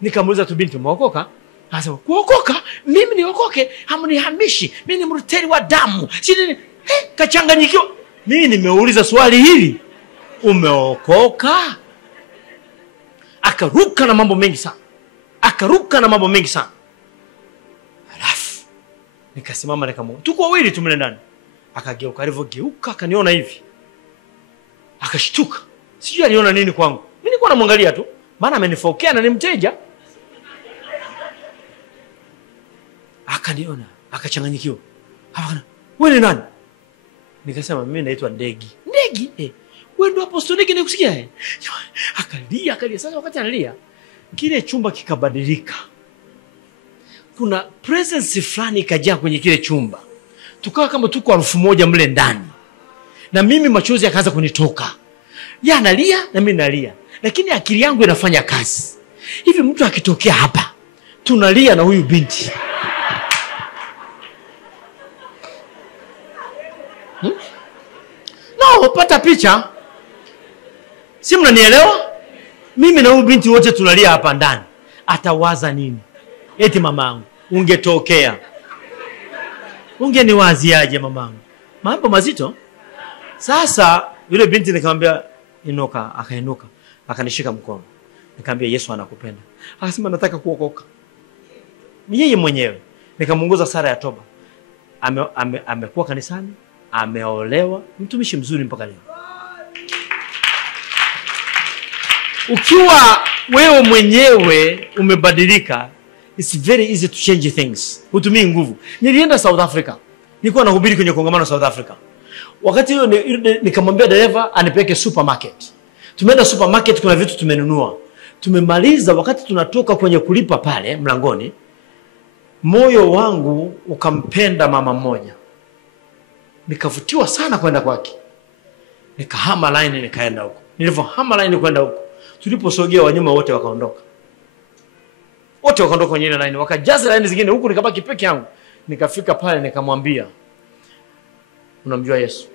Nikamuuliza tu, binti, umeokoka? Anasema, kuokoka? Mimi niokoke? Hamnihamishi. Mimi ni mruteri wa damu. Kachanganyikiwa. Mimi nimeuliza swali hili, umeokoka? Akaruka na mambo mengi sana. Alafu nikasimama nikamwona. Tuko wawili tu mle ndani. Akageuka, alivyogeuka akaniona hivi. Akashtuka. Sijui aliona nini kwangu. Mimi nilikuwa namwangalia tu, maana amenifokea na ni mteja. Akaniona, akachanganyikiwa. Akana, wewe ni nani? Nikasema, mimi naitwa Ndege. Ndege? Wewe ndio apostoliki nikusikia? Akalia. Sasa wakati analia, kile chumba kikabadilika. Kuna presence fulani ikajaa kwenye kile chumba. Tukawa kama tuko 1000 mle ndani. Na mimi machozi yakaanza kunitoka. Yeye analia na mimi nalia. Lakini akili yangu inafanya kazi. Hivi mtu akitokea hapa, tunalia na huyu binti. No, pata picha. Si mnanielewa? Mimi na huyu binti wote tunalia hapa ndani. Atawaza nini? Eti mamangu, ungetokea. Ungeniwaziaje mamangu? Mambo mazito. Sasa yule binti nikamwambia, inuka. Akainuka. Akanishika mkono. Nikamwambia, Yesu anakupenda. Akasema, nataka kuokoka. yeye mwenyewe. Nikamuongoza sala ya toba. Amekuwa kanisani, ameolewa, mtumishi mzuri mpaka leo. Ukiwa wewe mwenyewe umebadilika, it's very easy to change things. Hutumii nguvu. Nilienda South Africa. Nilikuwa nahubiri kwenye kongamano South Africa. Wakati hiyo nikamwambia dereva anipeleke supermarket. Tumeenda supermarket, kuna vitu tumenunua. Tumemaliza, wakati tunatoka kwenye kulipa pale mlangoni, moyo wangu ukampenda mama mmoja. Nikavutiwa sana kwenda kwake. Nikahama line nikaenda huko. Nilipohama line kwenda huko, tuliposogea wanyuma wote wakaondoka. Wote wakaondoka kwenye line, wakajaza line zingine, huku nikabaki peke yangu. Nikafika pale nikamwambia, unamjua Yesu?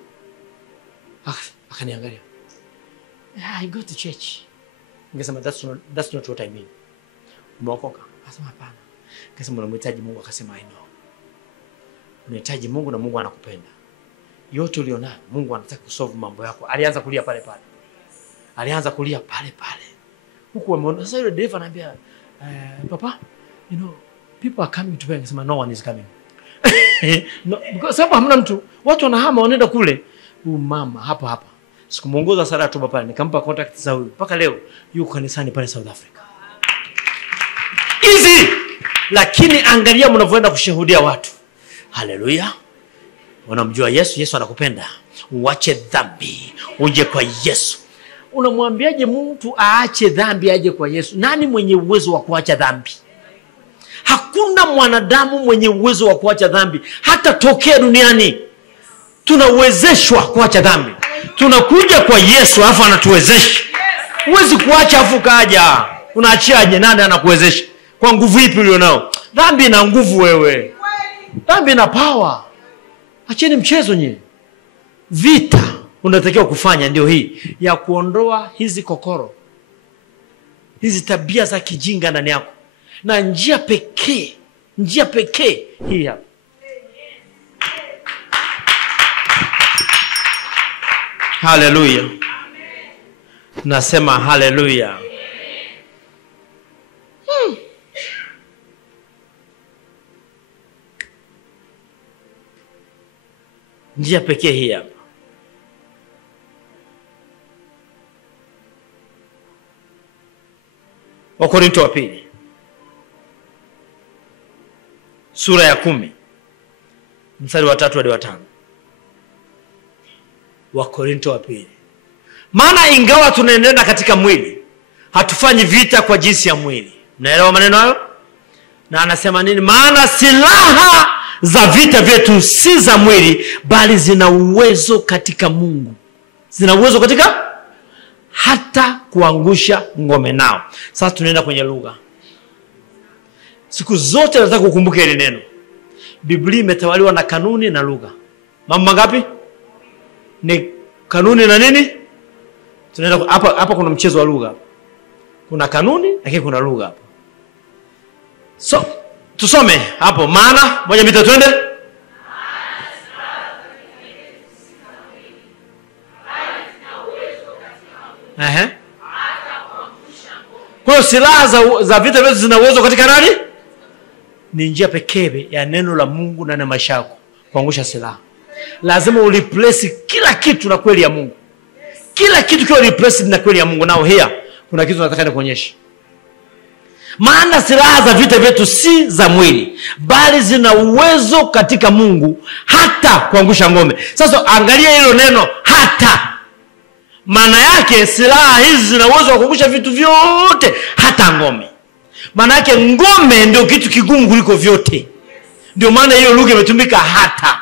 Akaniangalia. Yeah, I go to church. Nikasema that's not what I mean. Umeokoka? Akasema hapana. Nikasema unamhitaji Mungu? Akasema I know. Unahitaji Mungu na Mungu anakupenda. Yote ulionayo Mungu anataka kusolve mambo yako. Alianza kulia pale pale. Alianza kulia pale pale. Huko ameona. Sasa yule driver anambia, papa, you know, people are coming to pray. Akasema no one is coming. No, because sababu hamna mtu. Watu wanahama wanaenda kule. Mama hapa. Sikumuongoza sala toba pale, nikampa contact za huyu. Mpaka leo yuko kanisani pale South Africa. Easy. Lakini angalia mnavyoenda kushuhudia watu. Haleluya. Unamjua Yesu, Yesu anakupenda. Uache dhambi, uje kwa Yesu. Unamwambiaje mtu aache dhambi aje kwa Yesu? Nani mwenye uwezo wa kuacha dhambi? Hakuna mwanadamu mwenye uwezo wa kuacha dhambi hata tokea duniani. Tunawezeshwa kuacha dhambi. Tunakuja kwa Yesu alafu anatuwezesha. Huwezi kuacha afu kaja. Unaachiaje? Nani anakuwezesha? Kwa nguvu ipi ulionao? Dhambi ina nguvu wewe. Dhambi ina power. Acheni mchezo nyinyi. Vita unatakiwa kufanya ndio hii ya kuondoa hizi kokoro. Hizi tabia za kijinga ndani yako. Na njia pekee hii hapa. Hallelujah. Nasema hallelujah. Njia pekee hii hapa. Wakorintho wa pili, sura ya 10, mstari wa 3 hadi wa 5. Wakorintho wa pili. Maana ingawa tunaenenda katika mwili, hatufanyi vita kwa jinsi ya mwili. Unaelewa maneno hayo? Na anasema nini? Maana silaha za vita vyetu si za mwili, bali zina uwezo katika Mungu. Zina uwezo katika hata kuangusha ngome nao. Sasa tunaenda kwenye lugha. Siku zote nataka kukumbuka hili neno. Biblia imetawaliwa na kanuni na lugha. Mambo mangapi? Ni kanuni na nini? Tunaenda hapa kuna mchezo wa lugha. Kuna kanuni lakini kuna lugha hapa. So, tusome hapo. Maana moja mbili twende. Kwa silaha za vita vyetu zina uwezo katika nani? Ni njia pekee ya neno la Mungu na maisha yako kuangusha silaha. Lazima ureplace kila kitu na kweli ya Mungu. Kila kitu kiwe replaced na kweli ya Mungu. Nao here kuna kitu nataka nikuonyeshe. Maana silaha za vita vyetu si za mwili, bali zina uwezo katika Mungu hata kuangusha ngome. Sasa angalia hilo neno hata. Maana yake silaha hizi zina uwezo wa kuangusha vitu vyote, hata ngome. Maana yake ngome ndio kitu kigumu kuliko vyote. Ndio maana hiyo lugha imetumika hata.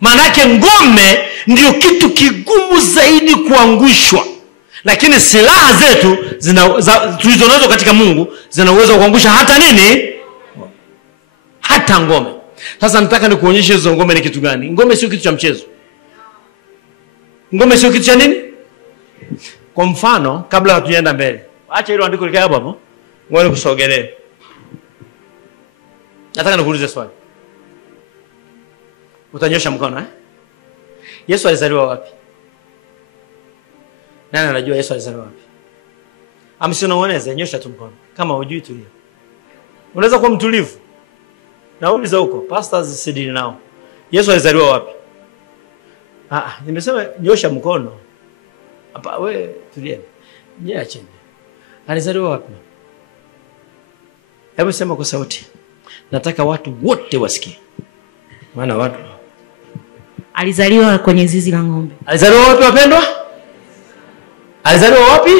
Maana yake ngome ndio kitu kigumu zaidi kuangushwa. Lakini silaha zetu tulizonazo katika Mungu zina uwezo wa kuangusha hata nini? Hata ngome. Sasa nataka nikuonyeshe hizo ngome ni kitu gani. Ngome sio kitu cha mchezo. Ngome sio kitu cha nini? Kwa mfano, kabla hatujaenda mbele, acha hilo andiko likae hapo. Ngoja kusogelee. Nataka nikuulize swali. Utanyosha mkono Yesu alizaliwa wapi? Nani anajua Yesu alizaliwa wapi? Amsinaoneze, nyosha tu mkono. Kama hujui tulia. Unaweza kuwa mtulivu. Na uliza huko, pastors sidini nao. Yesu alizaliwa wapi? Nimesema nyosha mkono. Hapa wewe tulieni. Nyea chini. Alizaliwa wapi? Hebu sema kwa sauti. Nataka watu wote wasikie. Maana watu. Alizaliwa kwenye zizi la ng'ombe. Alizaliwa wapi wapendwa? Alizaliwa wapi?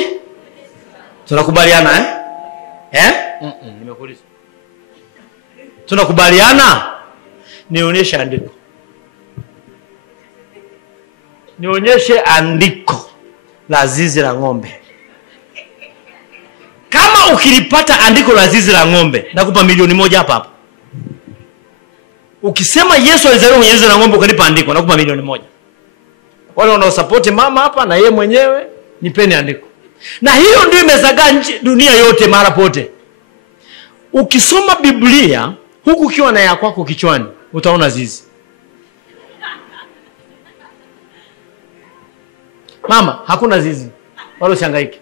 Tunakubaliana nimekuuliza. Tunakubaliana? Nionyeshe andiko. Nionyeshe andiko la zizi la ng'ombe. Kama ukilipata andiko la zizi la ng'ombe, nakupa $1,000,000 hapa. Ukisema Yesu alizaliwa kwenye zizi la ng'ombe ukanipa andiko, nakupa $1,000,000. Wale wanaosupport mama hapa na yeye mwenyewe, nipeni andiko. Na hiyo ndio imezagaa dunia yote mara pote. Ukisoma Biblia huku ukiwa na ya kwako kichwani, utaona zizi. Mama, hakuna zizi. Wala ushangaike.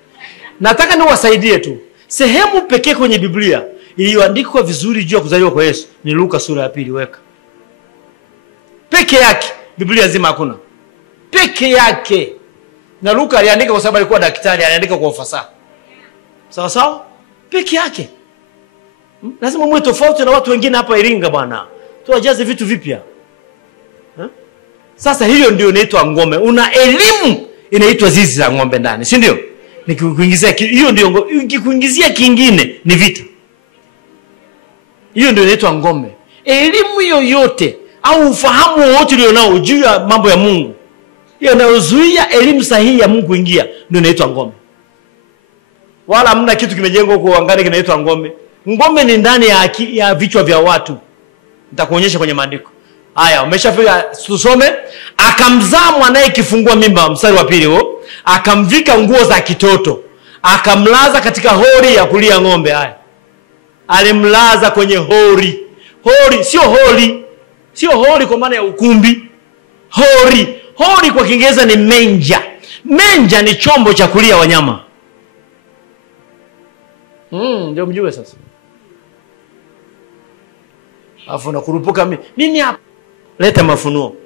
Nataka niwasaidie tu. Sehemu pekee kwenye Biblia iliyoandikwa vizuri juu ya kuzaliwa kwa Yesu ni Luka sura ya 2, weka. Peke yake, Biblia nzima hakuna. Peke yake. Na Luka aliandika kwa sababu alikuwa daktari, aliandika kwa ufasaha. Sawa sawa? Peke yake. Lazima muwe tofauti na watu wengine hapa Iringa bwana. Tuwajaze vitu vipya. Sasa hiyo ndio inaitwa ngome. Una elimu inaitwa zizi la ng'ombe ndani, si ndio? Nikikuingizia hiyo ndio nikikuingizia kingine ni vita. Hiyo ndio inaitwa ngome. Elimu yoyote au ufahamu wote ulionao juu ya mambo ya Mungu, hiyo inayozuia elimu sahihi ya Mungu kuingia, ndio inaitwa ngome. Wala hamna kitu kimejengwa huko angani kinaitwa ngome. Ngome ni ndani ya vichwa vya watu. Nitakuonyesha kwenye maandiko. Haya, umeshafika tusome. Akamzaa mwanae kifungua mimba, mstari wa 2 huo. Akamvika nguo za kitoto. Akamlaza katika hori ya kulia ng'ombe. Haya. Alimlaza kwenye hori. Hori, sio hori. Sio hori kwa maana ya ukumbi. Hori. Hori kwa Kiingereza ni manger. Manger ni chombo cha kulia wanyama. Ndio mjue sasa. Afu nakurupuka nini hapa? Leta mafunuo.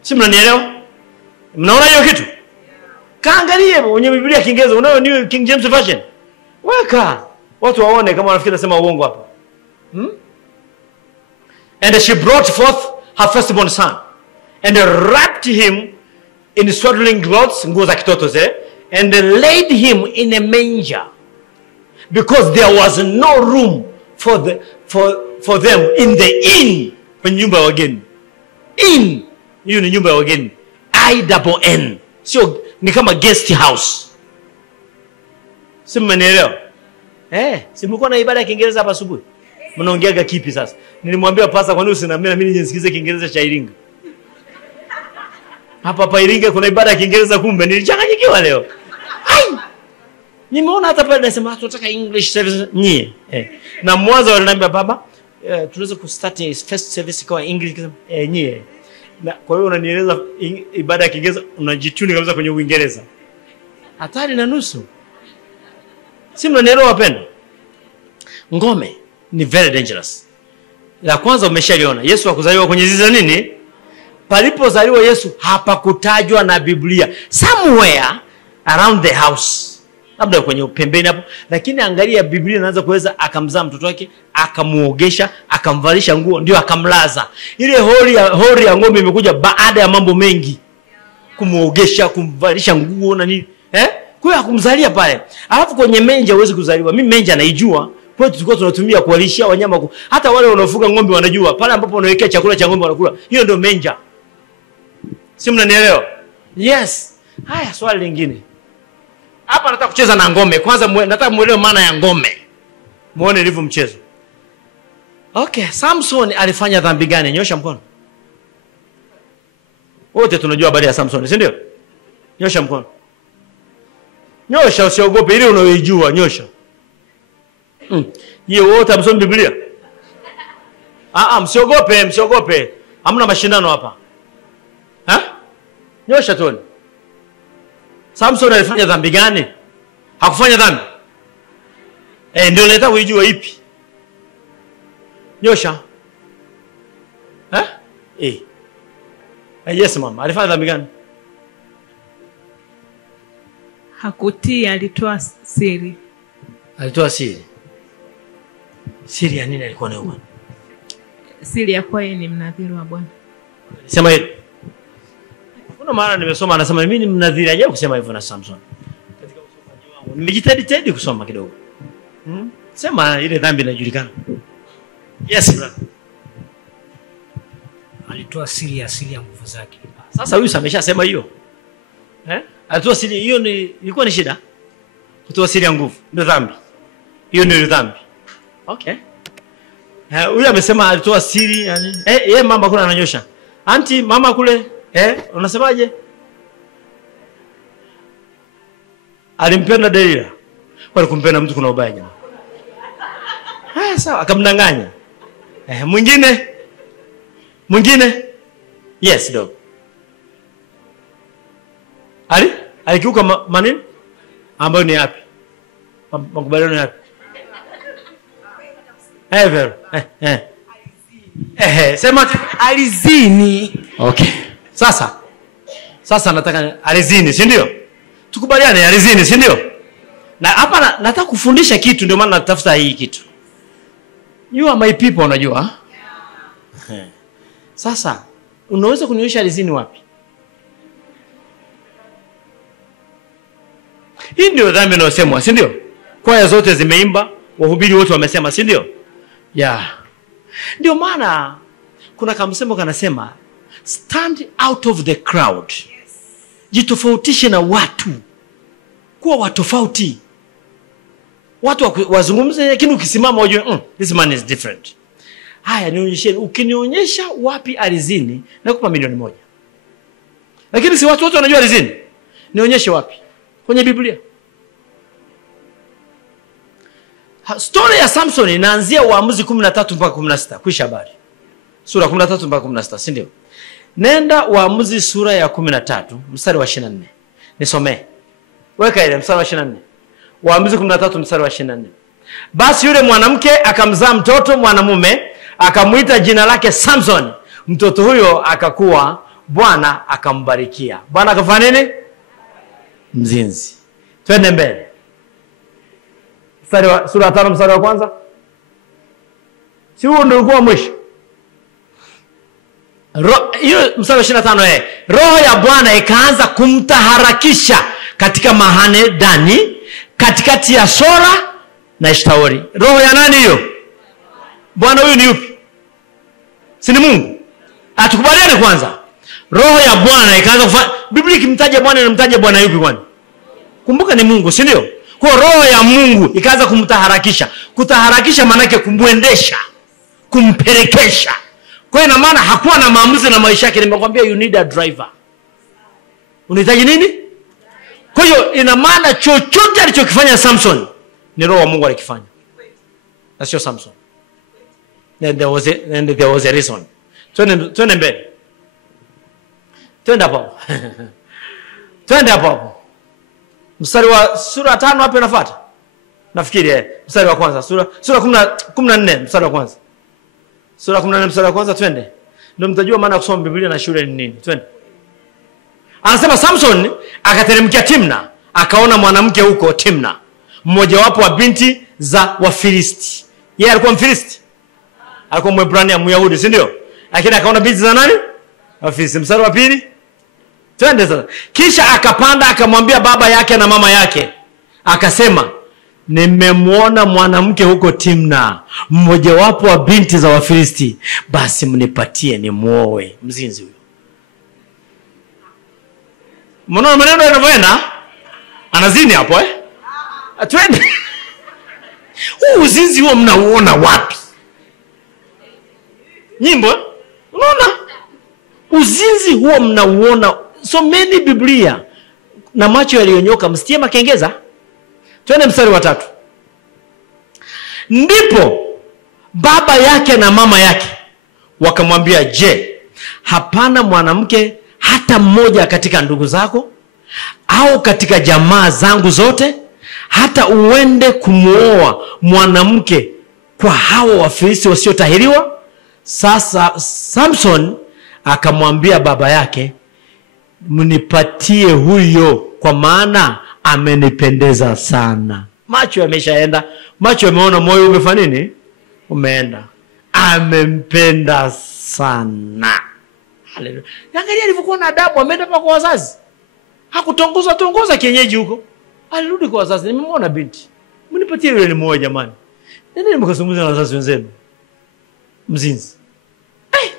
Si mnanielewa? Mnaona hiyo kitu? Kaangalie kwenye Biblia ya Kiingereza, unayo New King James Version. Weka. Watu waone kama wanafikiri nasema uongo hapa. And she brought forth her firstborn son and wrapped him in swaddling clothes, nguo za kitoto zile, and laid him in a manger, because there was no room for them in the inn. Kwenye nyumba ya wageni. Inn, hiyo ni nyumba ya wageni. INN. Sio ni kama guest house. Si mmenielewa? Si mlikuwa na ibada ya Kiingereza hapa asubuhi? Mnaongeaga kipi sasa? Nilimwambia pasta, kwa nini usiniambia mimi nisikize Kiingereza cha Iringa? Hapa Iringa kuna ibada ya Kiingereza, kumbe nilichanganyikiwa leo. Nimeona hata pale nasema tunataka English service nyie. Na mwanzo waliniambia baba, tunaweza ku start first service kwa English nyie. Na kwa hiyo unanieleza ibada ya Kiingereza, unajituni kabisa kwenye Uingereza. Hatari na nusu. Si mnanielewa wapendwa? Ngome ni very dangerous. La kwanza umeshaliona, Yesu hakuzaliwa kwenye zizi la nini? Palipozaliwa Yesu hapakutajwa na Biblia. Somewhere around the house. Labda kwenye pembeni hapo, lakini angalia Biblia inaanza kuweza akamzaa mtoto wake, akamuogesha, akamvalisha nguo, ndio akamlaza. Ile hori ya ng'ombe imekuja baada ya mambo mengi. Kumuogesha, kumvalisha nguo na nini? Kwa hiyo hakumzalia pale. Alafu kwenye menja huwezi kuzaliwa. Mimi menja naijua. Kwa hiyo tulikuwa tunatumia kuwalishia wanyama. Hata wale wanaofuga ng'ombe wanajua. Pale ambapo unawekea chakula cha ng'ombe wanakula. Hiyo ndio menja. Si mnanielewa? Yes. Haya, swali lingine. Hapa nataka kucheza na ngome. Kwanza nataka muelewe maana ya ngome. Muone ilivyo mchezo. Okay, Samson alifanya dhambi gani? Nyosha mkono. Wote tunajua habari ya Samson, si ndio? Nyosha mkono. Nyosha, usiogope, ile unayoijua, nyosha. Yeye wote msome Biblia. Msiogope. Hamna mashindano hapa. Nyosha tuone. Samson alifanya dhambi gani? Hakufanya dhambi. Ndio nataka kujua ipi. Nyosha. Yes mama, alifanya dhambi gani? Hakutii, alitoa siri. Alitoa siri. Siri ya nini alikuwa nayo bwana? Siri ya kwa yeye ni mnadhiri wa Bwana. Sema hilo. Kuna maana nimesoma anasema mimi ni mnadhiri, aje kusema hivyo na Samson. Katika usomaji wangu nimejitahidi kusoma kidogo. Sema ile dhambi inajulikana. Yes brother. Alitoa siri ya nguvu zake. Sasa huyu ameshasema hiyo. Alitoa siri hiyo, ilikuwa ni shida. Kutoa siri ya nguvu ndio dhambi. Hiyo ndio dhambi. Okay. Huyu amesema alitoa siri yani. Yeye mama kuna ananyosha. Anti mama kule, unasemaje? Alimpenda Delila. Kwa kumpenda mtu kuna ubaya jamaa. Sawa, akamdanganya. Mwingine? Yes, dog. Alikiuka manini? Ambayo ni yapi? Makubaliano yapi? Ever. Sema alizini. Okay. Sasa nataka alizini, si ndio? Tukubaliane alizini, si ndio? Na hapa nataka kufundisha kitu, ndio maana natafuta hii kitu. You are my people, unajua? Sasa unaweza kunionyesha alizini wapi? Hii ndio dhambi inayosemwa, si ndio? Kwaya zote zimeimba, wahubiri wote wamesema, si ndio? Ndio maana kuna kamsemo kanasema stand out of the crowd. Jitofautishe na watu. Kuwa watofauti. Watu wazungumze, lakini ukisimama ujue this man is different. Haya, nionyeshe. Ukinionyesha wapi alizini nakupa $1,000,000. Lakini si watu wote wanajua alizini. Nionyeshe wapi? Kwenye Biblia. Story ya Samson inaanzia Waamuzi 13 mpaka 16. Kwisha habari. Sura 13 mpaka 16, si ndio? Nenda Waamuzi sura ya 13 mstari wa 24. Nisomee. Weka ile mstari wa 24. Waamuzi 13 mstari wa 24. Basi yule mwanamke akamzaa mtoto mwanamume, akamuita jina lake Samson. Mtoto huyo akakuwa, Bwana akambarikia. Bwana akafanya nini? Mzinzi. Twende mbele. Sura ya 5 mstari wa kwanza. Si huo ndio ulikuwa mwisho. Hiyo mstari wa 25 Roho ya Bwana ikaanza kumtaharakisha katika mahane Dani, katikati ya Sora na Eshtaoli. Roho ya nani hiyo? Bwana huyu ni yupi? Si ni Mungu? Atukubaliane kwanza. Roho ya Bwana ikaanza kufanya. Biblia ikimtaja Bwana inamtaja Bwana yupi kwani? Kumbuka ni Mungu, si ndio? Kwa roho ya Mungu ikaanza kumtaharakisha. Kutaharakisha maana yake kumwendesha, kumpelekesha. Kwa ina maana hakuwa na maamuzi na maisha yake. Nimekwambia you need a driver. Unahitaji nini? Kwa hiyo ina maana chochote alichokifanya Samson ni roho wa Mungu alikifanya. Na sio Samson. And there was a reason. Twende mbele. Twende hapo. Twende hapo. Mstari wa sura 5 hapo inafuata. Nafikiri mstari wa kwanza. Sura 14 mstari wa kwanza. Sura 14 mstari wa kwanza, twende. Ndio mtajua maana kusoma Biblia na shule ni nini. Twende. Anasema Samson akateremkia Timna, akaona mwanamke huko Timna, mmoja wapo wa binti za Wafilisti. Yeye alikuwa Mfilisti. Alikuwa Mwebrania, Myahudi, si ndio? Lakini akaona binti za nani? Wafilisti. Mstari wa pili. Twende sasa. Kisha akapanda akamwambia baba yake na mama yake. Akasema, nimemwona mwanamke huko Timna, mmoja wapo wa binti za Wafilisti. Basi mnipatie nimuoe. Mzinzi huyo. Mnaona maneno yanavyoenda? Anazini hapo Twende. Uzinzi huo mnauona wapi? Nyimbo? Unaona? Uzinzi huo mnauona. Someni Biblia na macho yaliyonyoka, msitie makengeza. Twende mstari wa 3. Ndipo baba yake na mama yake wakamwambia, je, hapana mwanamke hata mmoja katika ndugu zako au katika jamaa zangu zote hata uende kumuoa mwanamke kwa hao Wafilisti wasiotahiriwa? Sasa Samson akamwambia baba yake, mnipatie huyo, kwa maana amenipendeza sana. Macho yameshaenda, macho yameona, moyo umefanya nini? Umeenda. Amempenda sana. Haleluya. Angalia alivyokuwa na adabu, ameenda kwa wazazi. Hakutongoza kienyeji huko. Alirudi kwa wazazi, nimemwona binti. Mnipatie yule nimuoe jamani. Nenda mkazungumza na wazazi wenzenu. Mzinzi.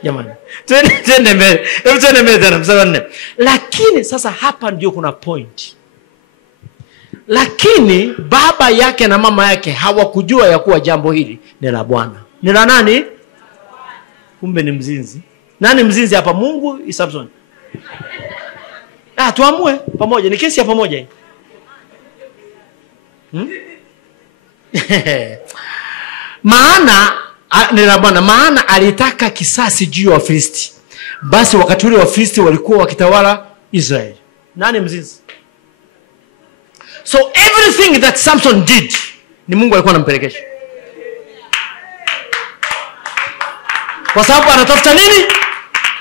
Jamani. Twende mbele. Twende mbele tena mstari wa 4. Lakini sasa hapa ndio kuna point. Lakini baba yake na mama yake hawakujua ya kuwa jambo hili ni la Bwana. Ni la nani? Kumbe ni mzinzi. Nani mzinzi hapa? Mungu, Samson? Tuamue pamoja. Ni kesi ya pamoja hii. Maana ni la Bwana, maana alitaka kisasi juu ya Wafilisti. Basi wakati ule Wafilisti walikuwa wakitawala Israeli. Nani mzinzi? So everything that Samson did ni Mungu alikuwa anampelekesha. Kwa sababu anatafuta nini?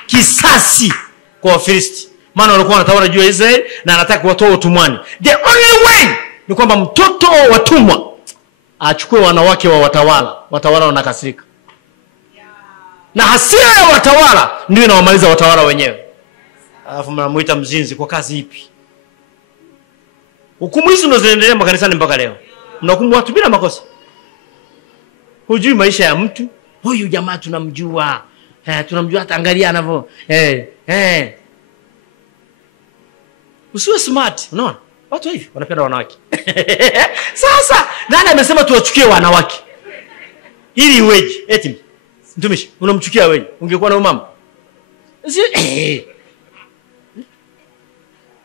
Kisasi kwa Wafilisti. Maana walikuwa wanatawala juu ya Israeli na anataka kuwatoa utumwani. The only way ni kwamba mtoto wa watumwa achukue wanawake wa watawala. Watawala wanakasirika. Na hasira ya watawala ndio inawamaliza watawala wenyewe. Alafu mnamuita mzinzi kwa kazi ipi? Hukumu hizo ndo zinaendelea makanisani mpaka leo. Mnahukumu watu bila makosa. Hujui maisha ya mtu. Huyu jamaa tunamjua. Tunamjua hata angalia anavyo. Usiwe smart, unaona? Watu hivi wanapenda wanawake. Sasa nani amesema tuwachukie wanawake? Ili iweje? Eti mtumishi, unamchukia wewe. Ungekuwa na mama.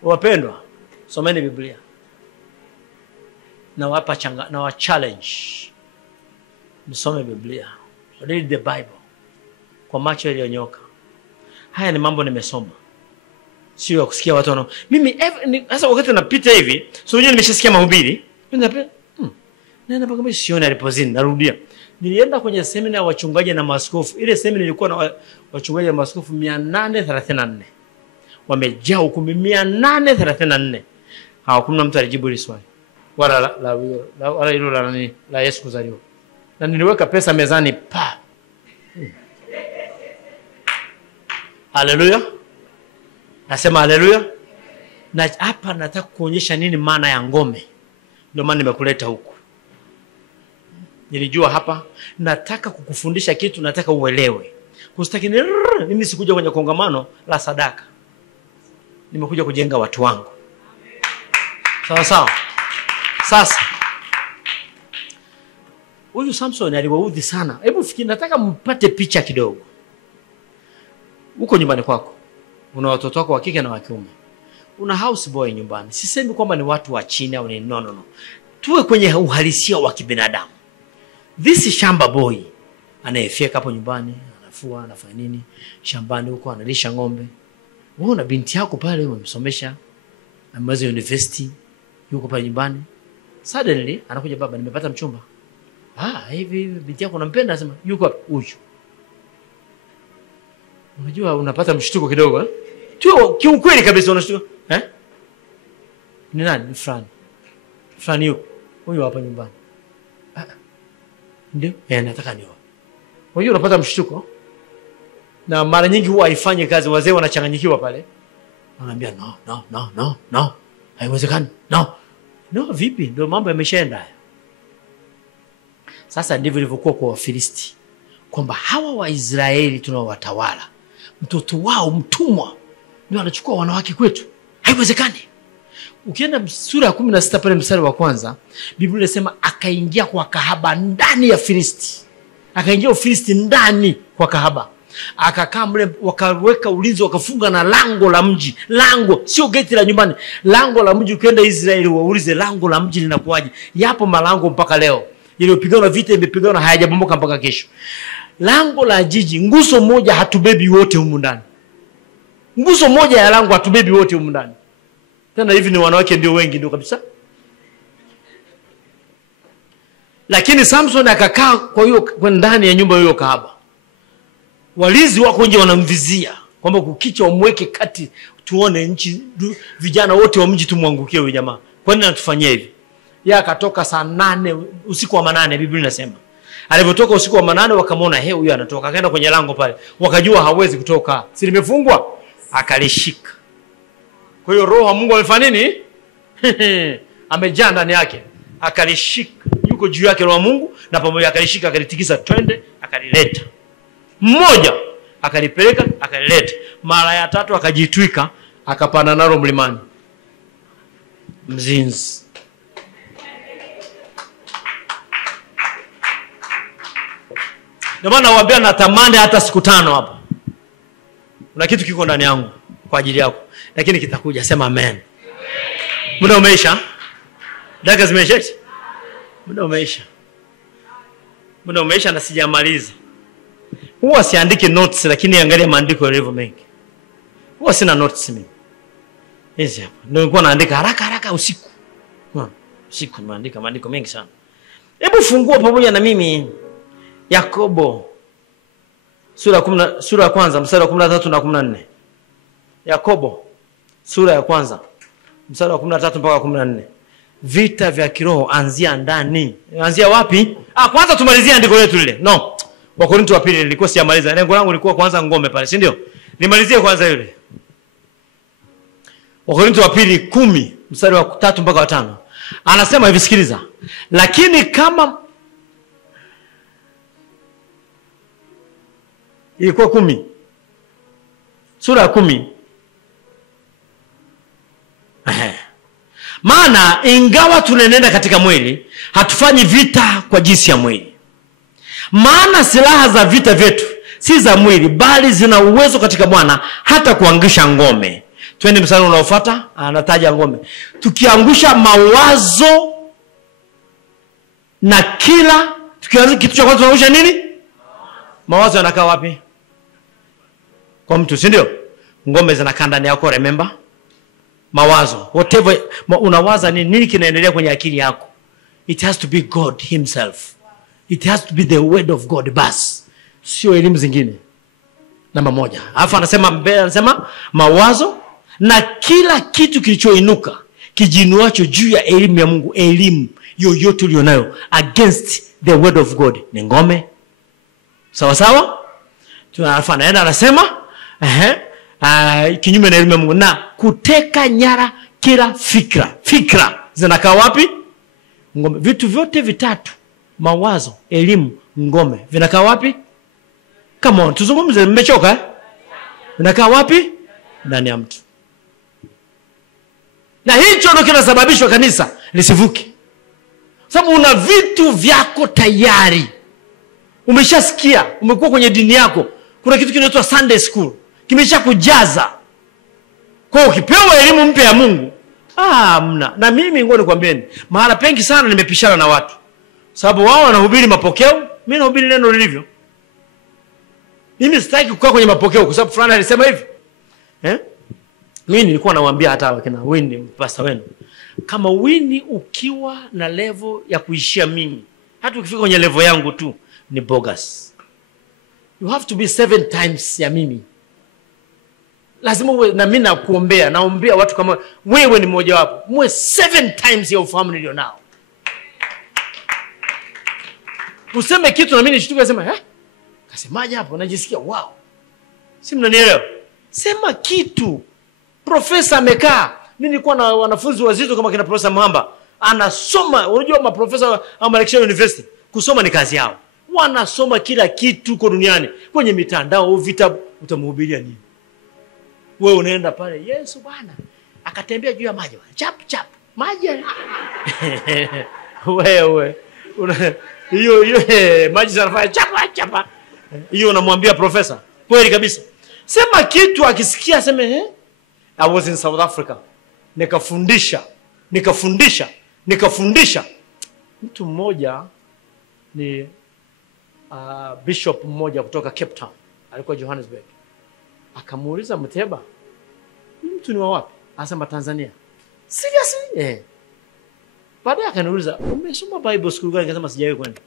Wapendwa, someni Biblia. Na wa challenge. Msome Biblia. Read the Bible. Kwa macho yaliyonyoka. Haya ni mambo nimesoma. Sio ya kusikia watu wanao. Mimi sasa wakati napita hivi, sio unajua nimeshasikia mahubiri. Mimi napenda naenda mpaka mimi sioni alipozini, narudia. Nilienda kwenye semina ya wachungaji na maaskofu. Ile semina ilikuwa na wachungaji na maaskofu 834. Wamejaa ukumbi 834. Hakuna mtu alijibu ile swali. Wala hilo la nani? La Yesu kuzaliwa. Na niliweka pesa mezani pa. Haleluya. Nasema haleluya. Na hapa nataka kuonyesha nini maana ya ngome. Ndio maana nimekuleta huku. Nilijua hapa nataka kukufundisha kitu, nataka uelewe. Kusitaki mimi sikuja kwenye kongamano la sadaka. Nimekuja kujenga watu wangu. Sawa sawa. Sasa huyu Samson aliwaudhi sana. Hebu fikiri, nataka mpate picha kidogo. Uko nyumbani kwako. Una watoto wako wa kike na wa kiume. Una house boy nyumbani. Sisemi kwamba ni watu wa chini au ni no. Tuwe kwenye uhalisia wa kibinadamu. This shamba boy anayefika hapo nyumbani, anafua, anafanya nini? Shambani huko analisha ng'ombe. Wewe na binti yako pale umemsomesha, amaliza university, yuko pale nyumbani. Suddenly anakuja, baba nimepata mchumba. Hivi binti yako unampenda? Anasema yuko huyu. Unajua unapata mshtuko kidogo Tu kiukweli kabisa unashtuka. Ni nani? Ni fulani. Fulani yuko. Huyu hapa nyumbani. Ndio? Nataka nioe. Unajua unapata mshtuko. Na mara nyingi huwa haifanye kazi, wazee wanachanganyikiwa pale. Anaambia no. Haiwezekani. No, vipi? Ndio mambo yameshaenda haya. Sasa ndivyo ilivyokuwa kwa Wafilisti. Kwamba hawa Waisraeli tunawatawala, mtoto wao mtumwa ndio anachukua wanawake kwetu. Haiwezekani. Ukienda sura ya 16 pale mstari wa kwanza, Biblia inasema akaingia kwa kahaba ndani ya Filisti. Akaingia Ufilisti ndani kwa kahaba. Akakaa mle, wakaweka ulinzi, wakafunga na lango la mji. Lango, sio geti la nyumbani. Lango la mji. Ukienda Israeli waulize lango la mji linakuaje. Yapo malango mpaka leo. Iliyopigana vita imepigana hayajabomoka mpaka kesho. Lango la jiji, nguzo moja hatubebi wote humu ndani. Nguzo moja ya lango hatubebi wote humu ndani. Tena hivi ni wanawake ndio wengi ndio kabisa. Lakini Samson akakaa kwa ndani ya nyumba hiyo kahaba. Walinzi wako nje wanamvizia kwamba kukicha umweke kati tuone nchi, vijana wote wa mji tumwangukie huyu jamaa. Kwa nini anatufanyia hivi? Yeye akatoka saa 8 usiku wa manane, Biblia inasema. Alipotoka usiku wa manane wakamwona huyu anatoka, akaenda kwenye lango pale. Wakajua hawezi kutoka. Si limefungwa? Akalishika. Kwa hiyo roho wa Mungu amefanya nini? Amejaa ndani yake. Akalishika. Yuko juu yake roho wa Mungu na pamoja akalishika, akalitikisa, twende, akalileta. Mmoja akalipeleka, akalileta. Mara ya 3 akajitwika, akapanda nalo mlimani. Mzinzi. Ndio maana nawaambia natamani hata siku 5 hapa. Kuna kitu kiko ndani yangu kwa ajili yako, lakini kitakuja. Sema amen. Muda umeisha? Dakika zimeisha? Muda umeisha. Muda umeisha na sijamaliza. Huwa siandiki notes, lakini angalia maandiko yalivyo mengi. Huwa sina notes mimi. Hizi hapa. Ndio nilikuwa naandika haraka usiku. Usiku naandika maandiko mengi sana. Hebu fungua pamoja na mimi Yakobo sura ya kwanza mstari wa 13 na 14. Yakobo sura ya kwanza mstari wa 13 mpaka 14. Vita vya kiroho anzia ndani. Anzia wapi? Kwanza tumalizie andiko letu lile. No. Wakorintho wa pili nilikuwa sijamaliza. Lengo langu lilikuwa kwanza ngome pale, si ndio? Nimalizie kwanza yule. Wakorintho wa pili 10 mstari wa 3 mpaka 5. Anasema hivi, sikiliza. Lakini kama ilikuwa 10. Sura ya 10. Maana ingawa tunenenda katika mwili, hatufanyi vita kwa jinsi ya mwili. Maana silaha za vita vyetu si za mwili, bali zina uwezo katika Bwana hata kuangusha ngome. Twende mstari unaofuata, anataja ngome. Tukiangusha mawazo na kila kitu cha kwanza tunaangusha nini? Mawazo yanakaa wapi? Kwa mtu, si ndio? Ngome zinakaa ndani yako, remember? Mawazo, whatever unawaza nini kinaendelea kwenye akili yako. It has to be God himself. It has to be the word of God bas. Sio elimu zingine. Namba 1. Alafu anasema mawazo na kila kitu kilichoinuka kijinuacho juu ya elimu ya Mungu, elimu yoyote ulionayo against the word of God ni ngome. Sawa sawa? Tunaanaenda anasema kinyume na elimu ya Mungu na kuteka nyara kila fikra. Fikra zinakaa wapi? Ngome. Vitu vyote vitatu, mawazo, elimu, ngome, vinakaa wapi? Come on, tuzungumze, mmechoka? Vinakaa wapi? Ndani ya mtu. Na hicho ndio kinasababishwa kanisa lisivuke. Sababu una vitu vyako tayari. Umeshasikia, umekuwa kwenye dini yako, kuna kitu kinaitwa Sunday school, kimesha kujaza. Kwa ukipewa elimu mpya ya Mungu, mna. Na mimi ngoja nikwambieni, mahala pengi sana nimepishana na watu. Sababu wao wanahubiri mapokeo, mimi nahubiri neno lilivyo. Mimi sitaki kukaa kwenye mapokeo kwa sababu fulani alisema hivi. Mimi nilikuwa nawaambia hata wakina Winnie mpasa wenu, kama Winnie ukiwa na level ya kuishia mimi, hata ukifika kwenye level yangu tu ni bogus. You have to be 7 times ya mimi. Lazima uwe, na mimi nakuombea, naombea watu kama wewe ni mmoja wapo, muwe 7 times ya ufahamu nilio nao. Useme kitu na mimi nishtuke nasema, kasemaje hapo? Najisikia wow. Si mnanielewa? Sema kitu. Profesa amekaa. Mimi nilikuwa na wanafunzi wazito kama kina Profesa Mwamba. Anasoma, unajua maprofesa wa Lecture University, kusoma ni kazi yao. Wanasoma kila kitu kwa duniani, kwenye mitandao, vitabu. Utamhubiria nini? Wewe unaenda pale, Yesu Bwana akatembea juu ya maji. Chap chap. Maji. Wewe hiyo maji zinafanya chapa chapa. Hiyo unamwambia profesa. Kweli kabisa. Sema kitu akisikia aseme I was in South Africa. Nikafundisha. Mtu mmoja ni bishop mmoja kutoka Cape Town. Alikuwa Johannesburg. Akamuuliza Mteba, mtu ni wa wapi? Anasema Tanzania. Seriously? Baadaye akaniuliza, "Umesoma Bible school gani?" Nikasema sijawahi kwenda.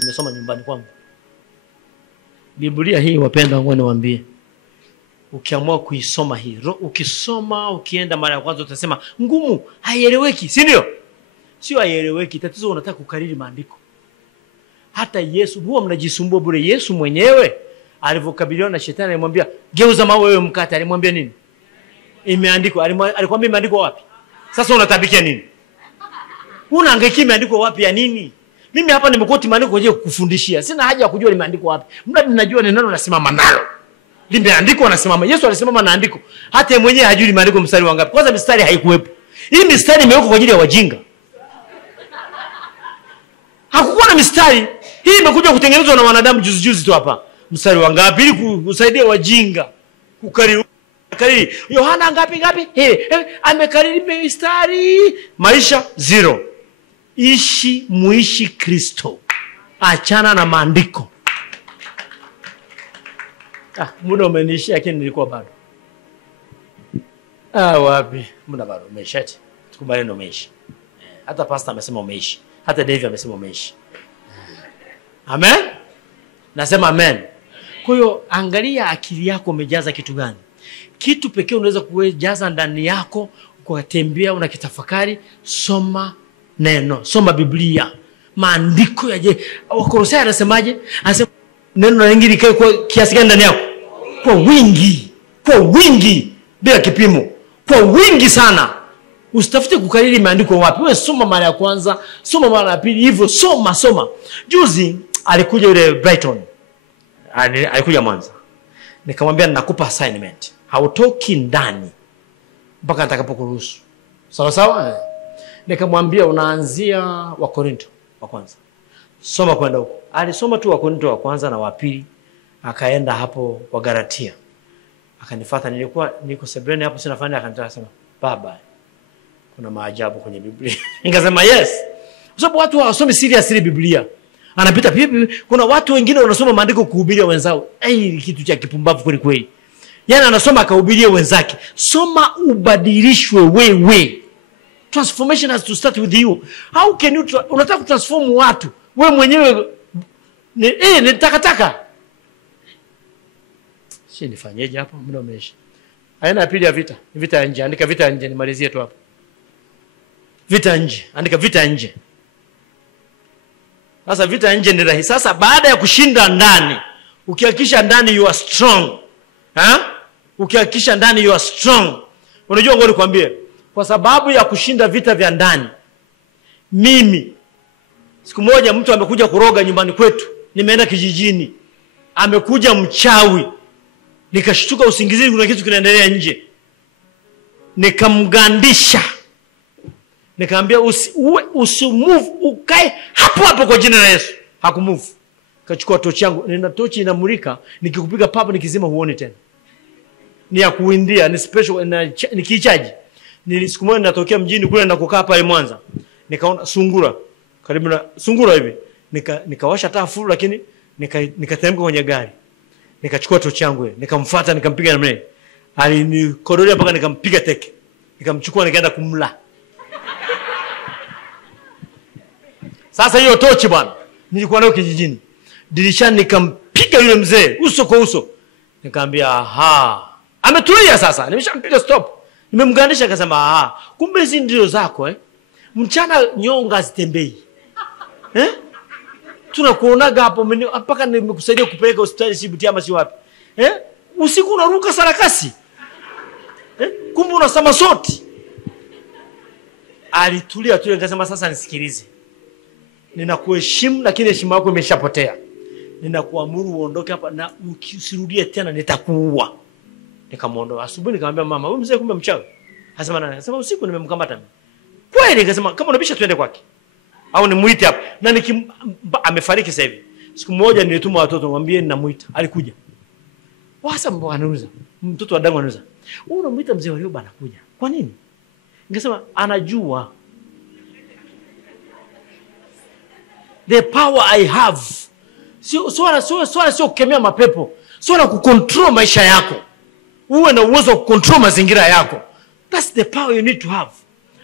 Nimesoma nyumbani kwangu. Biblia hii wapenda wangu niwaambie. Ukiamua kuisoma hii, ukisoma ukienda mara ya kwanza utasema ngumu, haieleweki, si ndio? Sio haieleweki, tatizo unataka kukariri maandiko. Hata Yesu, huwa mnajisumbua bure. Yesu mwenyewe alivyokabiliwa na shetani alimwambia, "Geuza mawe wewe mkate." Alimwambia nini? Imeandikwa. Alikwambia imeandikwa wapi? Sasa unatabikia nini? Unahangaika imeandikwa wapi ya nini? Mimi hapa nimekoti maandiko kwa ajili ya kukufundishia. Sina haja ya kujua limeandikwa wapi. Mradi ninajua ni neno nasimama nalo. Limeandikwa nasimama. Yesu alisimama na andiko. Hata yeye mwenyewe hajui limeandikwa mstari wangapi. Kwanza mstari haikuwepo. Hii mstari imewekwa kwa ajili ya wajinga. Hakukuwa na mstari. Hii imekuja kutengenezwa na wanadamu juzi tu hapa. Mstari wangapi ili kusaidia wajinga kukariri. Yohana ngapi? Amekariri mstari. Maisha 0. Muishi Kristo. Achana na maandiko. Muda umeniishia lakini nilikuwa bado. Wapi? Muda bado umeisha. Tukubali ndo umeishi. Hata pastor amesema umeishi. Hata David amesema umeishi. Amen? Nasema amen. Kwa hiyo angalia akili yako umejaza kitu gani. Kitu pekee unaweza kujaza ndani yako kwa tembea unakitafakari, soma neno, soma Biblia. Maandiko yaje. Wakolosai anasemaje? Anasema neno lingine likae kwa kiasi gani ndani yako? Kwa wingi. Kwa wingi bila kipimo. Kwa wingi sana. Usitafute kukariri maandiko wapi. Wewe soma mara ya kwanza, soma mara ya pili, hivyo soma. Juzi alikuja yule Brighton. Alikuja Mwanza. Nikamwambia ninakupa assignment. Hautoki ndani mpaka nitakapokuruhusu. Sawa? Nikamwambia unaanzia Wakorintho wa kwanza. Soma kwenda huko. Alisoma tu Wakorintho wa kwanza na wa pili, akaenda hapo wa Galatia. Akanifuata, niko sebreni hapo sinafanya, akanitaka sema, "Baba, kuna maajabu kwenye Biblia." Nikasema yes. Kwa sababu watu hawasomi seriously Biblia. Anapita pipi, kuna watu wengine wanasoma maandiko kuhubiria wenzao. Kitu cha kipumbavu kweli kweli. Yaani anasoma akahubiria wenzake. Soma ubadilishwe wewe. Transformation has to start with you. How can you unataka kutransform watu? Wewe mwenyewe ni takataka. Nifanyeje hapo? Muda umeisha. Aina ya pili ya vita. Vita nje. Andika vita nje, nimalizie tu hapo. Vita nje. Andika vita nje. Sasa vita nje ni rahisi. Sasa baada ya kushinda ndani, ukihakikisha ndani you are strong. Ukihakikisha ndani you are strong. Unajua ngoja nikwambie, kwa sababu ya kushinda vita vya ndani, mimi siku moja mtu amekuja kuroga nyumbani kwetu. Nimeenda kijijini. Amekuja mchawi. Nikashtuka usingizini, kuna kitu kinaendelea nje. Nikamgandisha. Nikamwambia usimove, ukae hapo kwa jina la Yesu. Hakumove. Kachukua tochi yangu, nina tochi inamulika, nikikupiga papo nikizima huoni tena. Ni ya kuindia, ni special, nikichaji. Siku moja natokea mjini kule na kukaa pale Mwanza. Nikaona sungura. Karibu na sungura hivi. Nikawasha taa full lakini nikateremka kwenye gari. Nikachukua tochi yangu ile, nikamfuata, nikampiga na mle. Alinikodolia mpaka nikampiga teke. Nikamchukua nikaenda kumla. Sasa hiyo tochi bwana, nilikuwa nayo kijijini. Dirishani nikampiga yule mzee uso kwa uso. Nikamwambia aha. Ametulia sasa, nimeshampiga stop. Nimemgandisha akasema aha. Kumbe hizi ndio zako Mchana nyonga zitembei. Tunakuonaga hapo mpaka nimekusaidia kupeleka hospitali si Butiama si wapi. Usiku unaruka sarakasi. Kumbe unasema soti. Alitulia tu nikasema sasa nisikilize. Ninakuheshimu lakini heshima yako imeshapotea. Ninakuamuru uondoke hapa na usirudie tena nitakuua. Nikamuondoa. Asubuhi nikamwambia mama, wewe mzee kumbe mchawi. Akasema nani? Akasema usiku nimemkamata mimi. Kweli nikasema kama unabisha twende kwake. Au nimuite hapa. Na amefariki sasa hivi. Siku moja nilituma watoto mwambie ninamuita. Alikuja. Wasa mbona anauza? Mtoto wa dangu anauza. Wewe unamuita mzee Warioba anakuja. Kwa nini? Nikasema anajua. The power I have. Sio kukemea mapepo. Sio kucontrol maisha yako. Uwe na uwezo wa kucontrol mazingira yako. That's the power you need to have.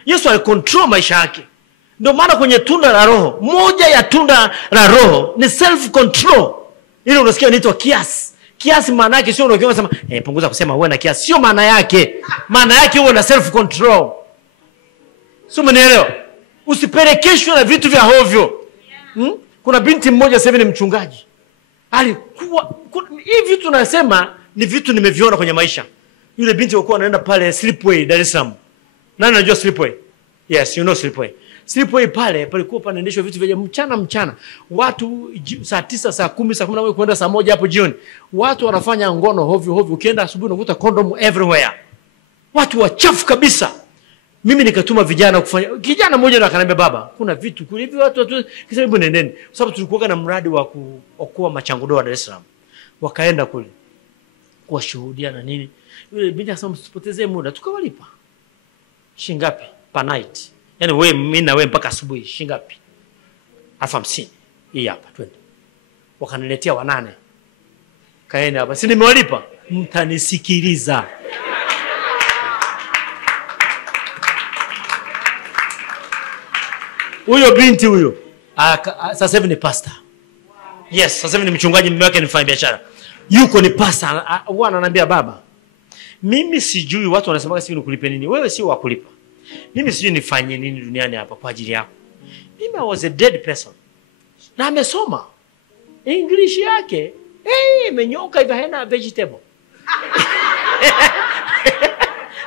Yesu alicontrol maisha yake. Ndio maana kwenye tunda la Roho, moja ya tunda la Roho ni self control. Ile unasikia inaitwa kiasi. Kiasi maana yake sio unakiona sema punguza kusema uwe na kiasi. Sio maana yake. Maana yake uwe na self control. Sio, mnaelewa? Usipelekeshwe na vitu vya hovyo. Kuna binti mmoja sasa hivi ni mchungaji. Alikuwa hivi vitu tunasema ni vitu nimeviona kwenye maisha. Yule binti alikuwa anaenda pale Slipway Dar es Salaam. Nani anajua Slipway? Yes, you know Slipway. Slipway pale palikuwa panaendeshwa vitu vya mchana. Watu saa 9, saa 10, saa 11 kwenda saa 1 hapo jioni. Watu wanafanya ngono hovyo. Ukienda asubuhi unakuta condom everywhere. Watu wachafu kabisa. Mimi nikatuma vijana kufanya. Kijana mmoja akaniambia, baba, kuna vitu kule hivi watu kisema hebu nendeni. Sababu tulikuwa na mradi wa kuokoa machangudoa Dar es Salaam. Wakaenda kule kuwashuhudia na nini. Yule binti akasema msipotezee muda, tukawalipa. Shilingi ngapi? Per night. Yaani mimi na wewe mpaka asubuhi shilingi ngapi? 50. Hii hapa twende. Wakaniletea 8. Kaenda hapa. Si nimewalipa? Mtanisikiliza. Huyo binti huyo sasa hivi ni pastor. Yes, sasa hivi ni mchungaji, mume wake ni mfanyabiashara. Yuko ni pastor. Bwana ananiambia, baba, mimi sijui watu wanasema sisi nikulipe nini. Wewe si wa kulipa. Mimi sijui nifanye nini duniani hapa kwa ajili yako. Mimi I was a dead person. Na amesoma. English yake imenyoka hivi, haina vegetable.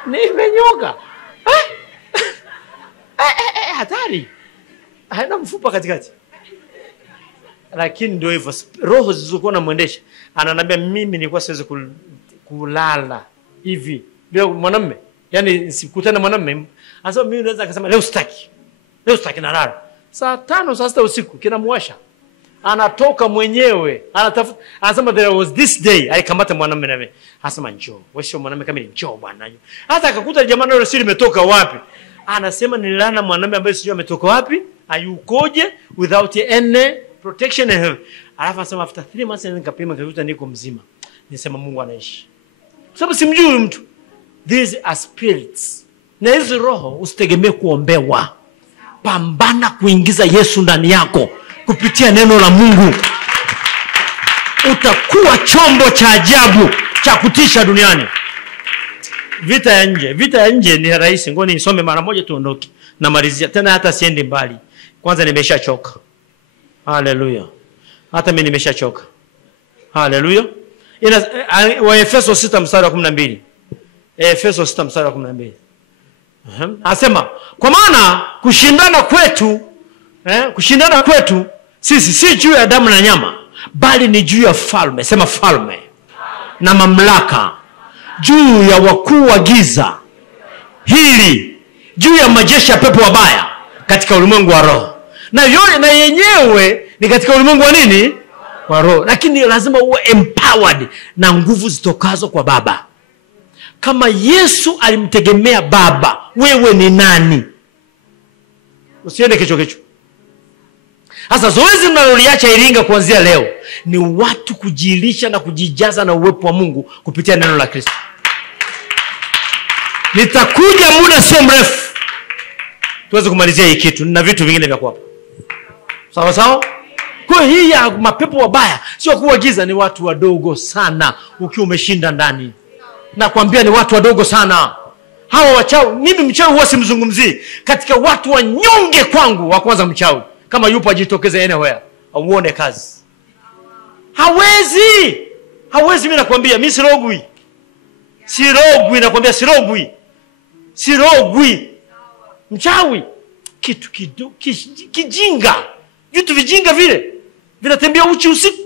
Ni imenyoka. Hatari. Haina mfupa katikati. Lakini ndio hivyo, roho zilizokuwa namuendesha. Ananiambia mimi nilikuwa siwezi kulala hivi bila mwanamume. Yaani sikutana mwanamume. Anasema mimi naweza akasema leo sitaki. Leo sitaki nalala. Saa 5 saa 6 usiku kinamwasha. Anatoka mwenyewe. Anatafuta. Anasema there was this day alikamata mwanamume na mimi. Anasema njoo. Wewe sio mwanamume kama ni njoo bwana. Hata akakuta jamaa ndio siri imetoka wapi. Anasema nililala mwanamume ambaye sijui ametoka wapi, ayukoje without any protection. Alafu anasema after 3 months nikapima nikakuta niko mzima. Nisema Mungu anaishi. Sababu simjui mtu. These are spirits. Na hizo roho usitegemee kuombewa. Pambana kuingiza Yesu ndani yako kupitia neno la Mungu. Utakuwa chombo cha ajabu cha kutisha duniani. Vita ya nje ni rahisi. Ngoja nisome mara moja tuondoke. Na malizia tena, hata siendi mbali. Kwanza nimeshachoka. Haleluya. Hata mimi nimeshachoka. Haleluya. Wa Efeso 6 mstari wa 12. Efeso 6 mstari wa 12. Anasema kwa maana kushindana kwetu sisi si juu ya damu na nyama, bali ni juu ya falme. Sema falme. Na mamlaka, juu ya wakuu wa giza hili, juu ya majeshi ya pepo wabaya katika ulimwengu wa roho. Na yenyewe ni katika ulimwengu wa nini? Wa roho. Lakini lazima uwe empowered na nguvu zitokazo kwa Baba. Kama Yesu alimtegemea Baba, wewe ni nani? Usiende kichwa. Sasa zoezi mnaloliacha Iringa kuanzia leo ni watu kujilisha na kujijaza na uwepo wa Mungu kupitia neno la Kristo. Nitakuja muda sio mrefu tuweze kumalizia hii kitu na vitu vingine vya kuapa. Sawa sawa? Kwa hii ya mapepo wabaya sio kuagiza, ni watu wadogo sana ukiwa umeshinda ndani. Nakwambia ni watu wadogo sana. Hawa wachawi, mimi mchawi huwa simzungumzii. Katika watu wanyonge kwangu wa kwanza mchawi. Kama yupo ajitokeze anywhere, auone kazi. Hawezi mimi nakwambia, mimi sirogwi. Nakwambia sirogwi. Mchawi kitu kidogo kijinga. Vitu vijinga vile vinatembea uchi usiku.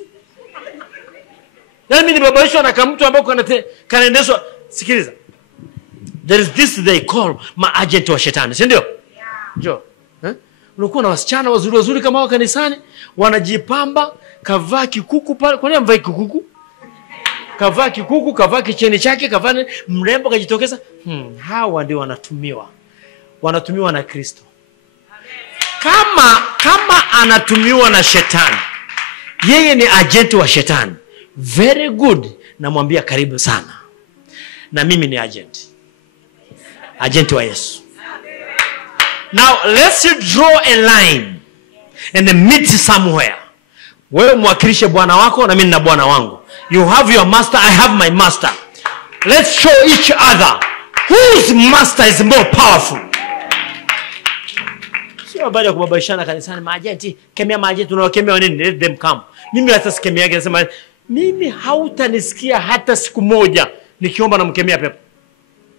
Yaani mimi nibabaishwa na kama mtu ambaye kanaendeshwa. Sikiliza. There is this they call maagent wa shetani, si ndio? Njoo. Unakuwa na wasichana wazuri kama wa kanisani, wanajipamba, kavaa kikuku pale. Kwa nini amvai kikuku? Kavaa kikuku, kavaa kicheni chake, kavaa mrembo kajitokeza. Hawa ndio wanatumiwa na Kristo. Kama anatumiwa na shetani, yeye ni agent wa shetani. Very good. Namwambia karibu sana. Na mimi ni agent wa Yesu. Now let's draw a line and meet somewhere. Wewe mwakilishe bwana wako na mimi na bwana wangu. You have your master, I have my master. Let's show each other whose master is more powerful. Sio baada ya kubabashana kanisani maajenti, kemea maajenti tunawakemea nini? Let them come. Mimi hata sikemea yake nasema mimi hautanisikia hata siku moja nikiomba na mkemea pepo.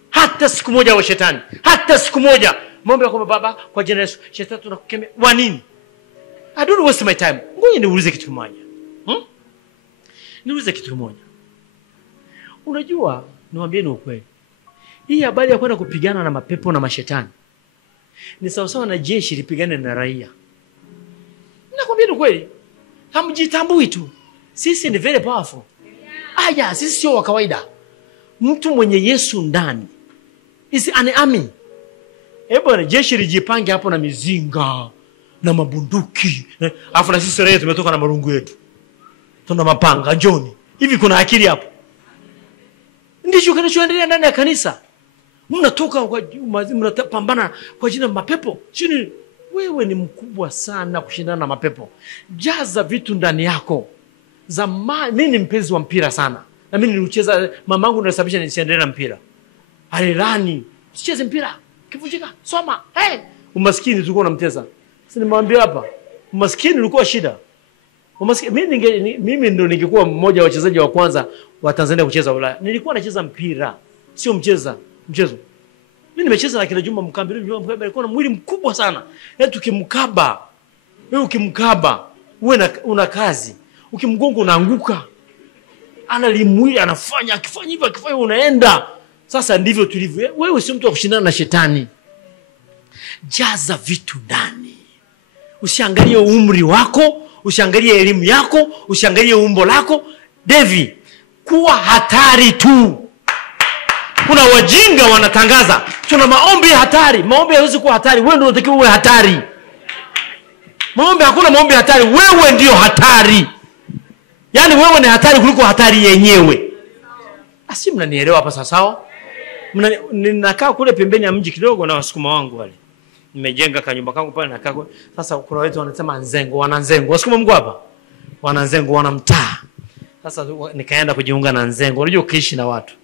Hata siku moja wa shetani. Hata siku moja. Mwombe kwa Baba kwa jina la Yesu. Shetani tunakukemea. Wa nini? I don't waste my time. Ngoja niulize kitu kimoja. Niulize kitu kimoja. Unajua, niwaambie ni ukweli. Hii habari ya kwenda kupigana na mapepo na mashetani ni sawa sawa na jeshi lipigane na raia. Nakwambia ni ukweli. Hamjitambui tu. Sisi ni very powerful. Aya, sisi sio wa kawaida. Mtu mwenye Yesu ndani is an army. Bwana, jeshi lijipange hapo na mizinga na mabunduki. Alafu na sisi leo tumetoka na marungu yetu. Tuna mapanga njoni. Hivi kuna akili hapo? Ndicho kinachoendelea ndani ya kanisa. Mnatoka kwa mnapambana kwa jina mapepo. Chini wewe ni mkubwa sana kushindana na mapepo. Jaza vitu ndani yako. Mimi ni mpenzi wa mpira sana. Na mimi nilicheza, mamangu anasababisha nisiendelee na mpira. Alilani, usicheze mpira. Kivunjika, soma. Umaskini tulikuwa tunamteza. Sasa nimwambia hapa, umaskini ulikuwa shida. Mimi ndo ningekuwa mmoja wa wachezaji wa kwanza wa Tanzania kucheza Ulaya. Nilikuwa nacheza mpira, sio mchezo. Mimi nimecheza na kina Juma Mkambi. Juma Mkambi alikuwa na mwili mkubwa sana. Yaani tukimkaba, wewe ukimkaba, wewe una kazi. Ukimgonga unaanguka. Ana limwili anafanya, akifanya hivyo unaenda. Sasa ndivyo tulivyo. Wewe sio mtu wa kushindana na shetani. Jaza vitu ndani. Usiangalie umri wako, usiangalie elimu yako, usiangalie umbo lako. Devi, kuwa hatari tu. Kuna wajinga wanatangaza, tuna maombi hatari. Maombi hayawezi kuwa hatari. Wewe ndio unatakiwa uwe hatari. Hakuna maombi hatari. Wewe ndio hatari. Yaani wewe ni hatari kuliko hatari yenyewe. Asi mnanielewa hapa sawa? Ninakaa kule pembeni ya mji kidogo na wasukuma wangu wale. Nimejenga kanyumba kangu pale nakaa. Sasa kuna watu wanasema nzengo, wana nzengo. Wasukuma Mungu hapa. Wana nzengo, wana mtaa. Sasa nikaenda kujiunga na nzengo. Unajua ukiishi na watu.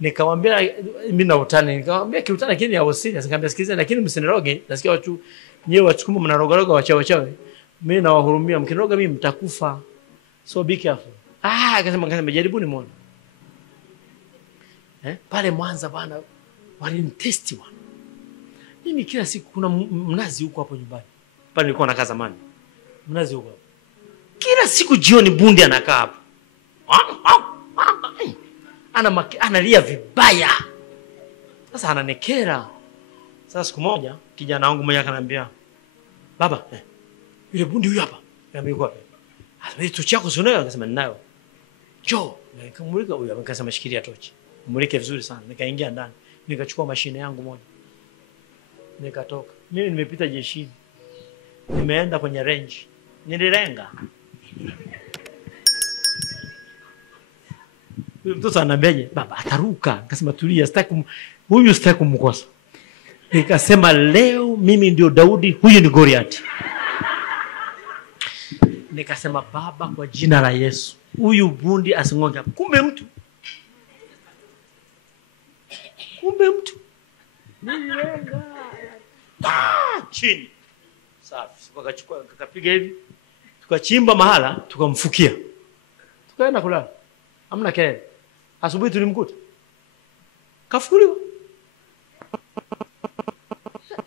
Nikamwambia mimi na utani, nikamwambia kiutani lakini ya usiri. Nikamwambia sikiliza lakini msiniroge. Nasikia watu nyewe Wasukuma mnaroga wachawi. Mimi nawahurumia, mkiniroga mimi mtakufa. So be careful. Akasema jaribuni muone. Pale Mwanza bwana walinitesti bwana. Mimi kila siku kuna mnazi huko hapo nyumbani. Pale nilikuwa nakaa zamani. Mnazi huko. Kila siku jioni bundi anakaa hapo. Analia vibaya. Sasa ananekera. Sasa siku moja kijana wangu mmoja akaniambia, "Baba, yule bundi huyu hapa." Nikamwambia kwa wewe tochi yako sio nayo? Akasema ninayo. Njoo. Nikamulika huyu, akasema shikilia tochi. Mulike vizuri sana. Nikaingia ndani. Nikachukua mashine yangu moja. Nikatoka. Mimi nimepita jeshini. Nimeenda kwenye range. Nililenga. Huyu mtoto ananiambia, "Baba ataruka." Akasema tulia, sitaki kumkosa. Nikasema leo mimi ndio Daudi, huyu ni Goliath. Nikasema Baba kwa jina la Yesu, huyu bundi asingonge hapa. Kumbe mtu. Nilenga. Chini. Safi. Kakapiga hivi. Tukachimba mahala, tukamfukia. Tukaenda kulala. Hamna kelele. Asubuhi tulimkuta. Kafukuliwa.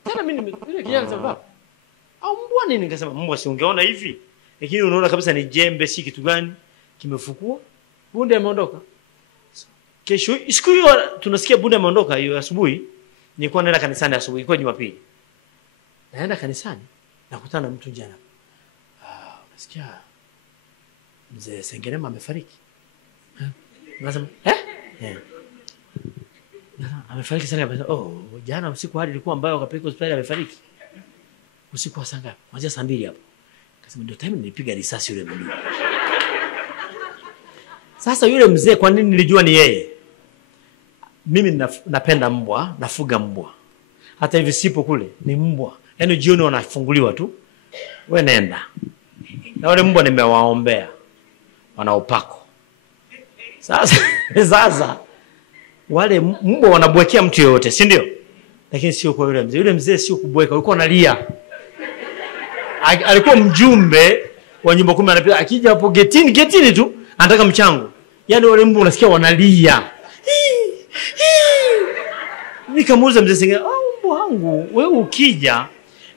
Tena mimi yule kijana akasema, "Au mbwa nini?" Nikasema, "Mbwa si ungeona hivi." Lakini unaona kabisa ni jembe, si kitu gani kimefukua. Bunde ameondoka. Kesho siku hiyo tunasikia bunde ameondoka hiyo asubuhi. Nilikuwa naenda kanisani asubuhi, ilikuwa Jumapili. Naenda kanisani, nakutana na mtu jana. Unasikia Mzee Sengerema amefariki. Nasema, amefariki sana. Jana usiku hadi ilikuwa mbaya, wakapeleka hospitali, amefariki. Usiku wa saa ngapi? Kuanzia saa 2 hapo. Akasema ndio time nilipiga risasi yule mdudu. Sasa yule mzee kwa nini nilijua ni yeye? Mimi napenda mbwa, nafuga mbwa. Hata hivi sipo kule, ni mbwa. Yaani jioni wanafunguliwa tu. Wewe nenda. Na wale mbwa nimewaombea. Wana upako. Sasa wale mbwa wanabwekea mtu yote, si ndio? Lakini sio kwa yule mzee. Yule mzee sio kubweka, alikuwa analia. Alikuwa mjumbe wa nyumba 10 anapita, akija hapo getini tu anataka mchango. Yaani wale mbwa unasikia wanalia. Nikamuuliza mzee Sengera, mbwa wangu wewe ukija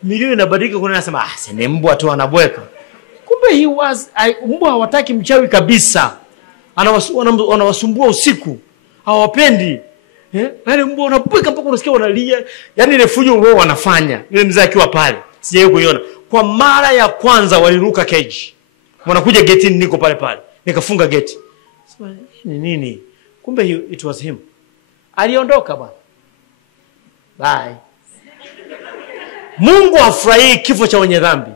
milio inabadilika, kuna anasema sene mbwa tu anabweka. Kumbe mbwa hawataki mchawi kabisa. Anawasumbua usiku. Hawapendi. Wale mbwa wanabweka mpaka unasikia wanalia. Yaani ile fujo wao wanafanya. Yule mzee akiwa pale. Sijawahi kuiona. Kwa mara ya kwanza waliruka cage. Wanakuja getini, niko pale. Nikafunga gate. Sema nini? Kumbe it was him. Aliondoka bwana. Bye. Mungu afurahii kifo cha wenye dhambi.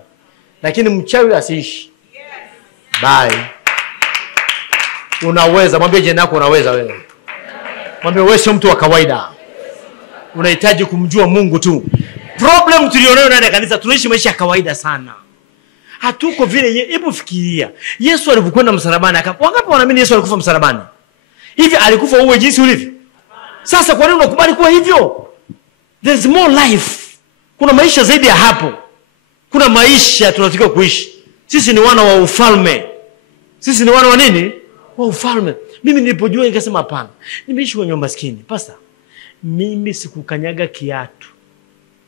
Lakini mchawi asiishi. Bye. Unaweza, mwambie jirani yako unaweza wewe. Mwambie wewe sio mtu wa kawaida. Unahitaji kumjua Mungu tu. Problem tulionayo ndani ya kanisa, tunaishi maisha ya kawaida sana. Hatuko vile. Hebu fikiria. Yesu alipokwenda msalabani, wangapi wanaamini Yesu alikufa msalabani? Hivi alikufa uwe jinsi ulivyo? Sasa kwa nini unakubali kuwa hivyo? There's more life. Kuna maisha zaidi ya hapo. Kuna maisha tunatakiwa kuishi. Sisi ni wana wa ufalme. Sisi ni wana wa nini? Wa ufalme. Mimi nilipojua nikasema hapana. Nimeishi kwa nyumba maskini. Pastor, mimi sikukanyaga kiatu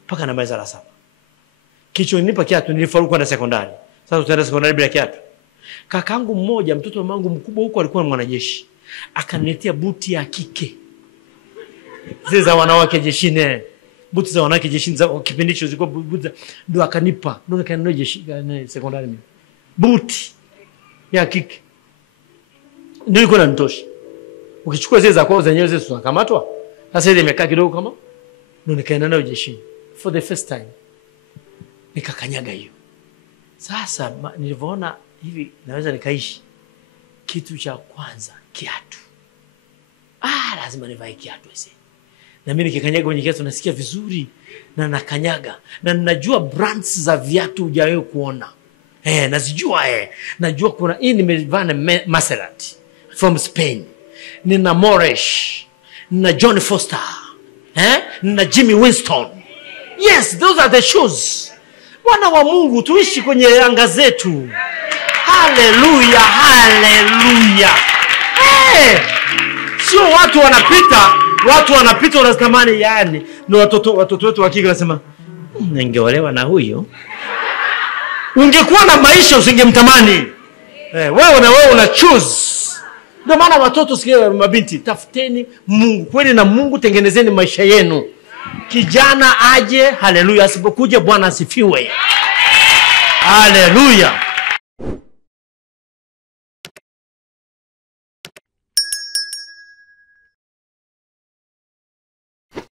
mpaka na maliza la 7. Kilichonipa kiatu nilifaulu kwenda sekondari. Sasa utaenda sekondari bila kiatu. Kakangu mmoja, mtoto wa mamangu mkubwa huko, alikuwa mwanajeshi. Akaniletea buti ya kike. Zile za wanawake jeshini. Buti za wanawake jeshini za kipindi hicho zilikuwa buti. Ndio akanipa. Ndio nikaenda jeshini sekondari mimi. Buti ya kike. Ndio iko na nitosha. Ukichukua zile za kwao zenyewe zile tunakamatwa. Sasa ile imekaa kidogo kama ndio nikaenda nayo jeshini for the first time. Nikakanyaga hiyo. Sasa nilivyoona hivi naweza nikaishi, kitu cha kwanza kiatu. Lazima nivae kiatu hizi. Na mimi nikikanyaga kwenye kiatu nasikia vizuri na nakanyaga. Na ninajua brands za viatu hujawahi kuona. Nazijua Najua kuna hii nimevaa na Maserati from Spain. Nina Moresh. Nina John Foster. Nina Jimmy Winston. Yes, those are the shoes. Wana wa Mungu tuishi kwenye anga zetu. Haleluya, haleluya. Sio watu wanapita wanatamani yani. Na watoto wetu hakika wanasema, ningeolewa na huyo. Ungekuwa na maisha usingemtamani. Wewe una choose. Ndio maana watoto sikia mabinti, tafuteni Mungu. Kweli na Mungu tengenezeni maisha yenu. Kijana aje, haleluya, asipokuja Bwana asifiwe. Haleluya.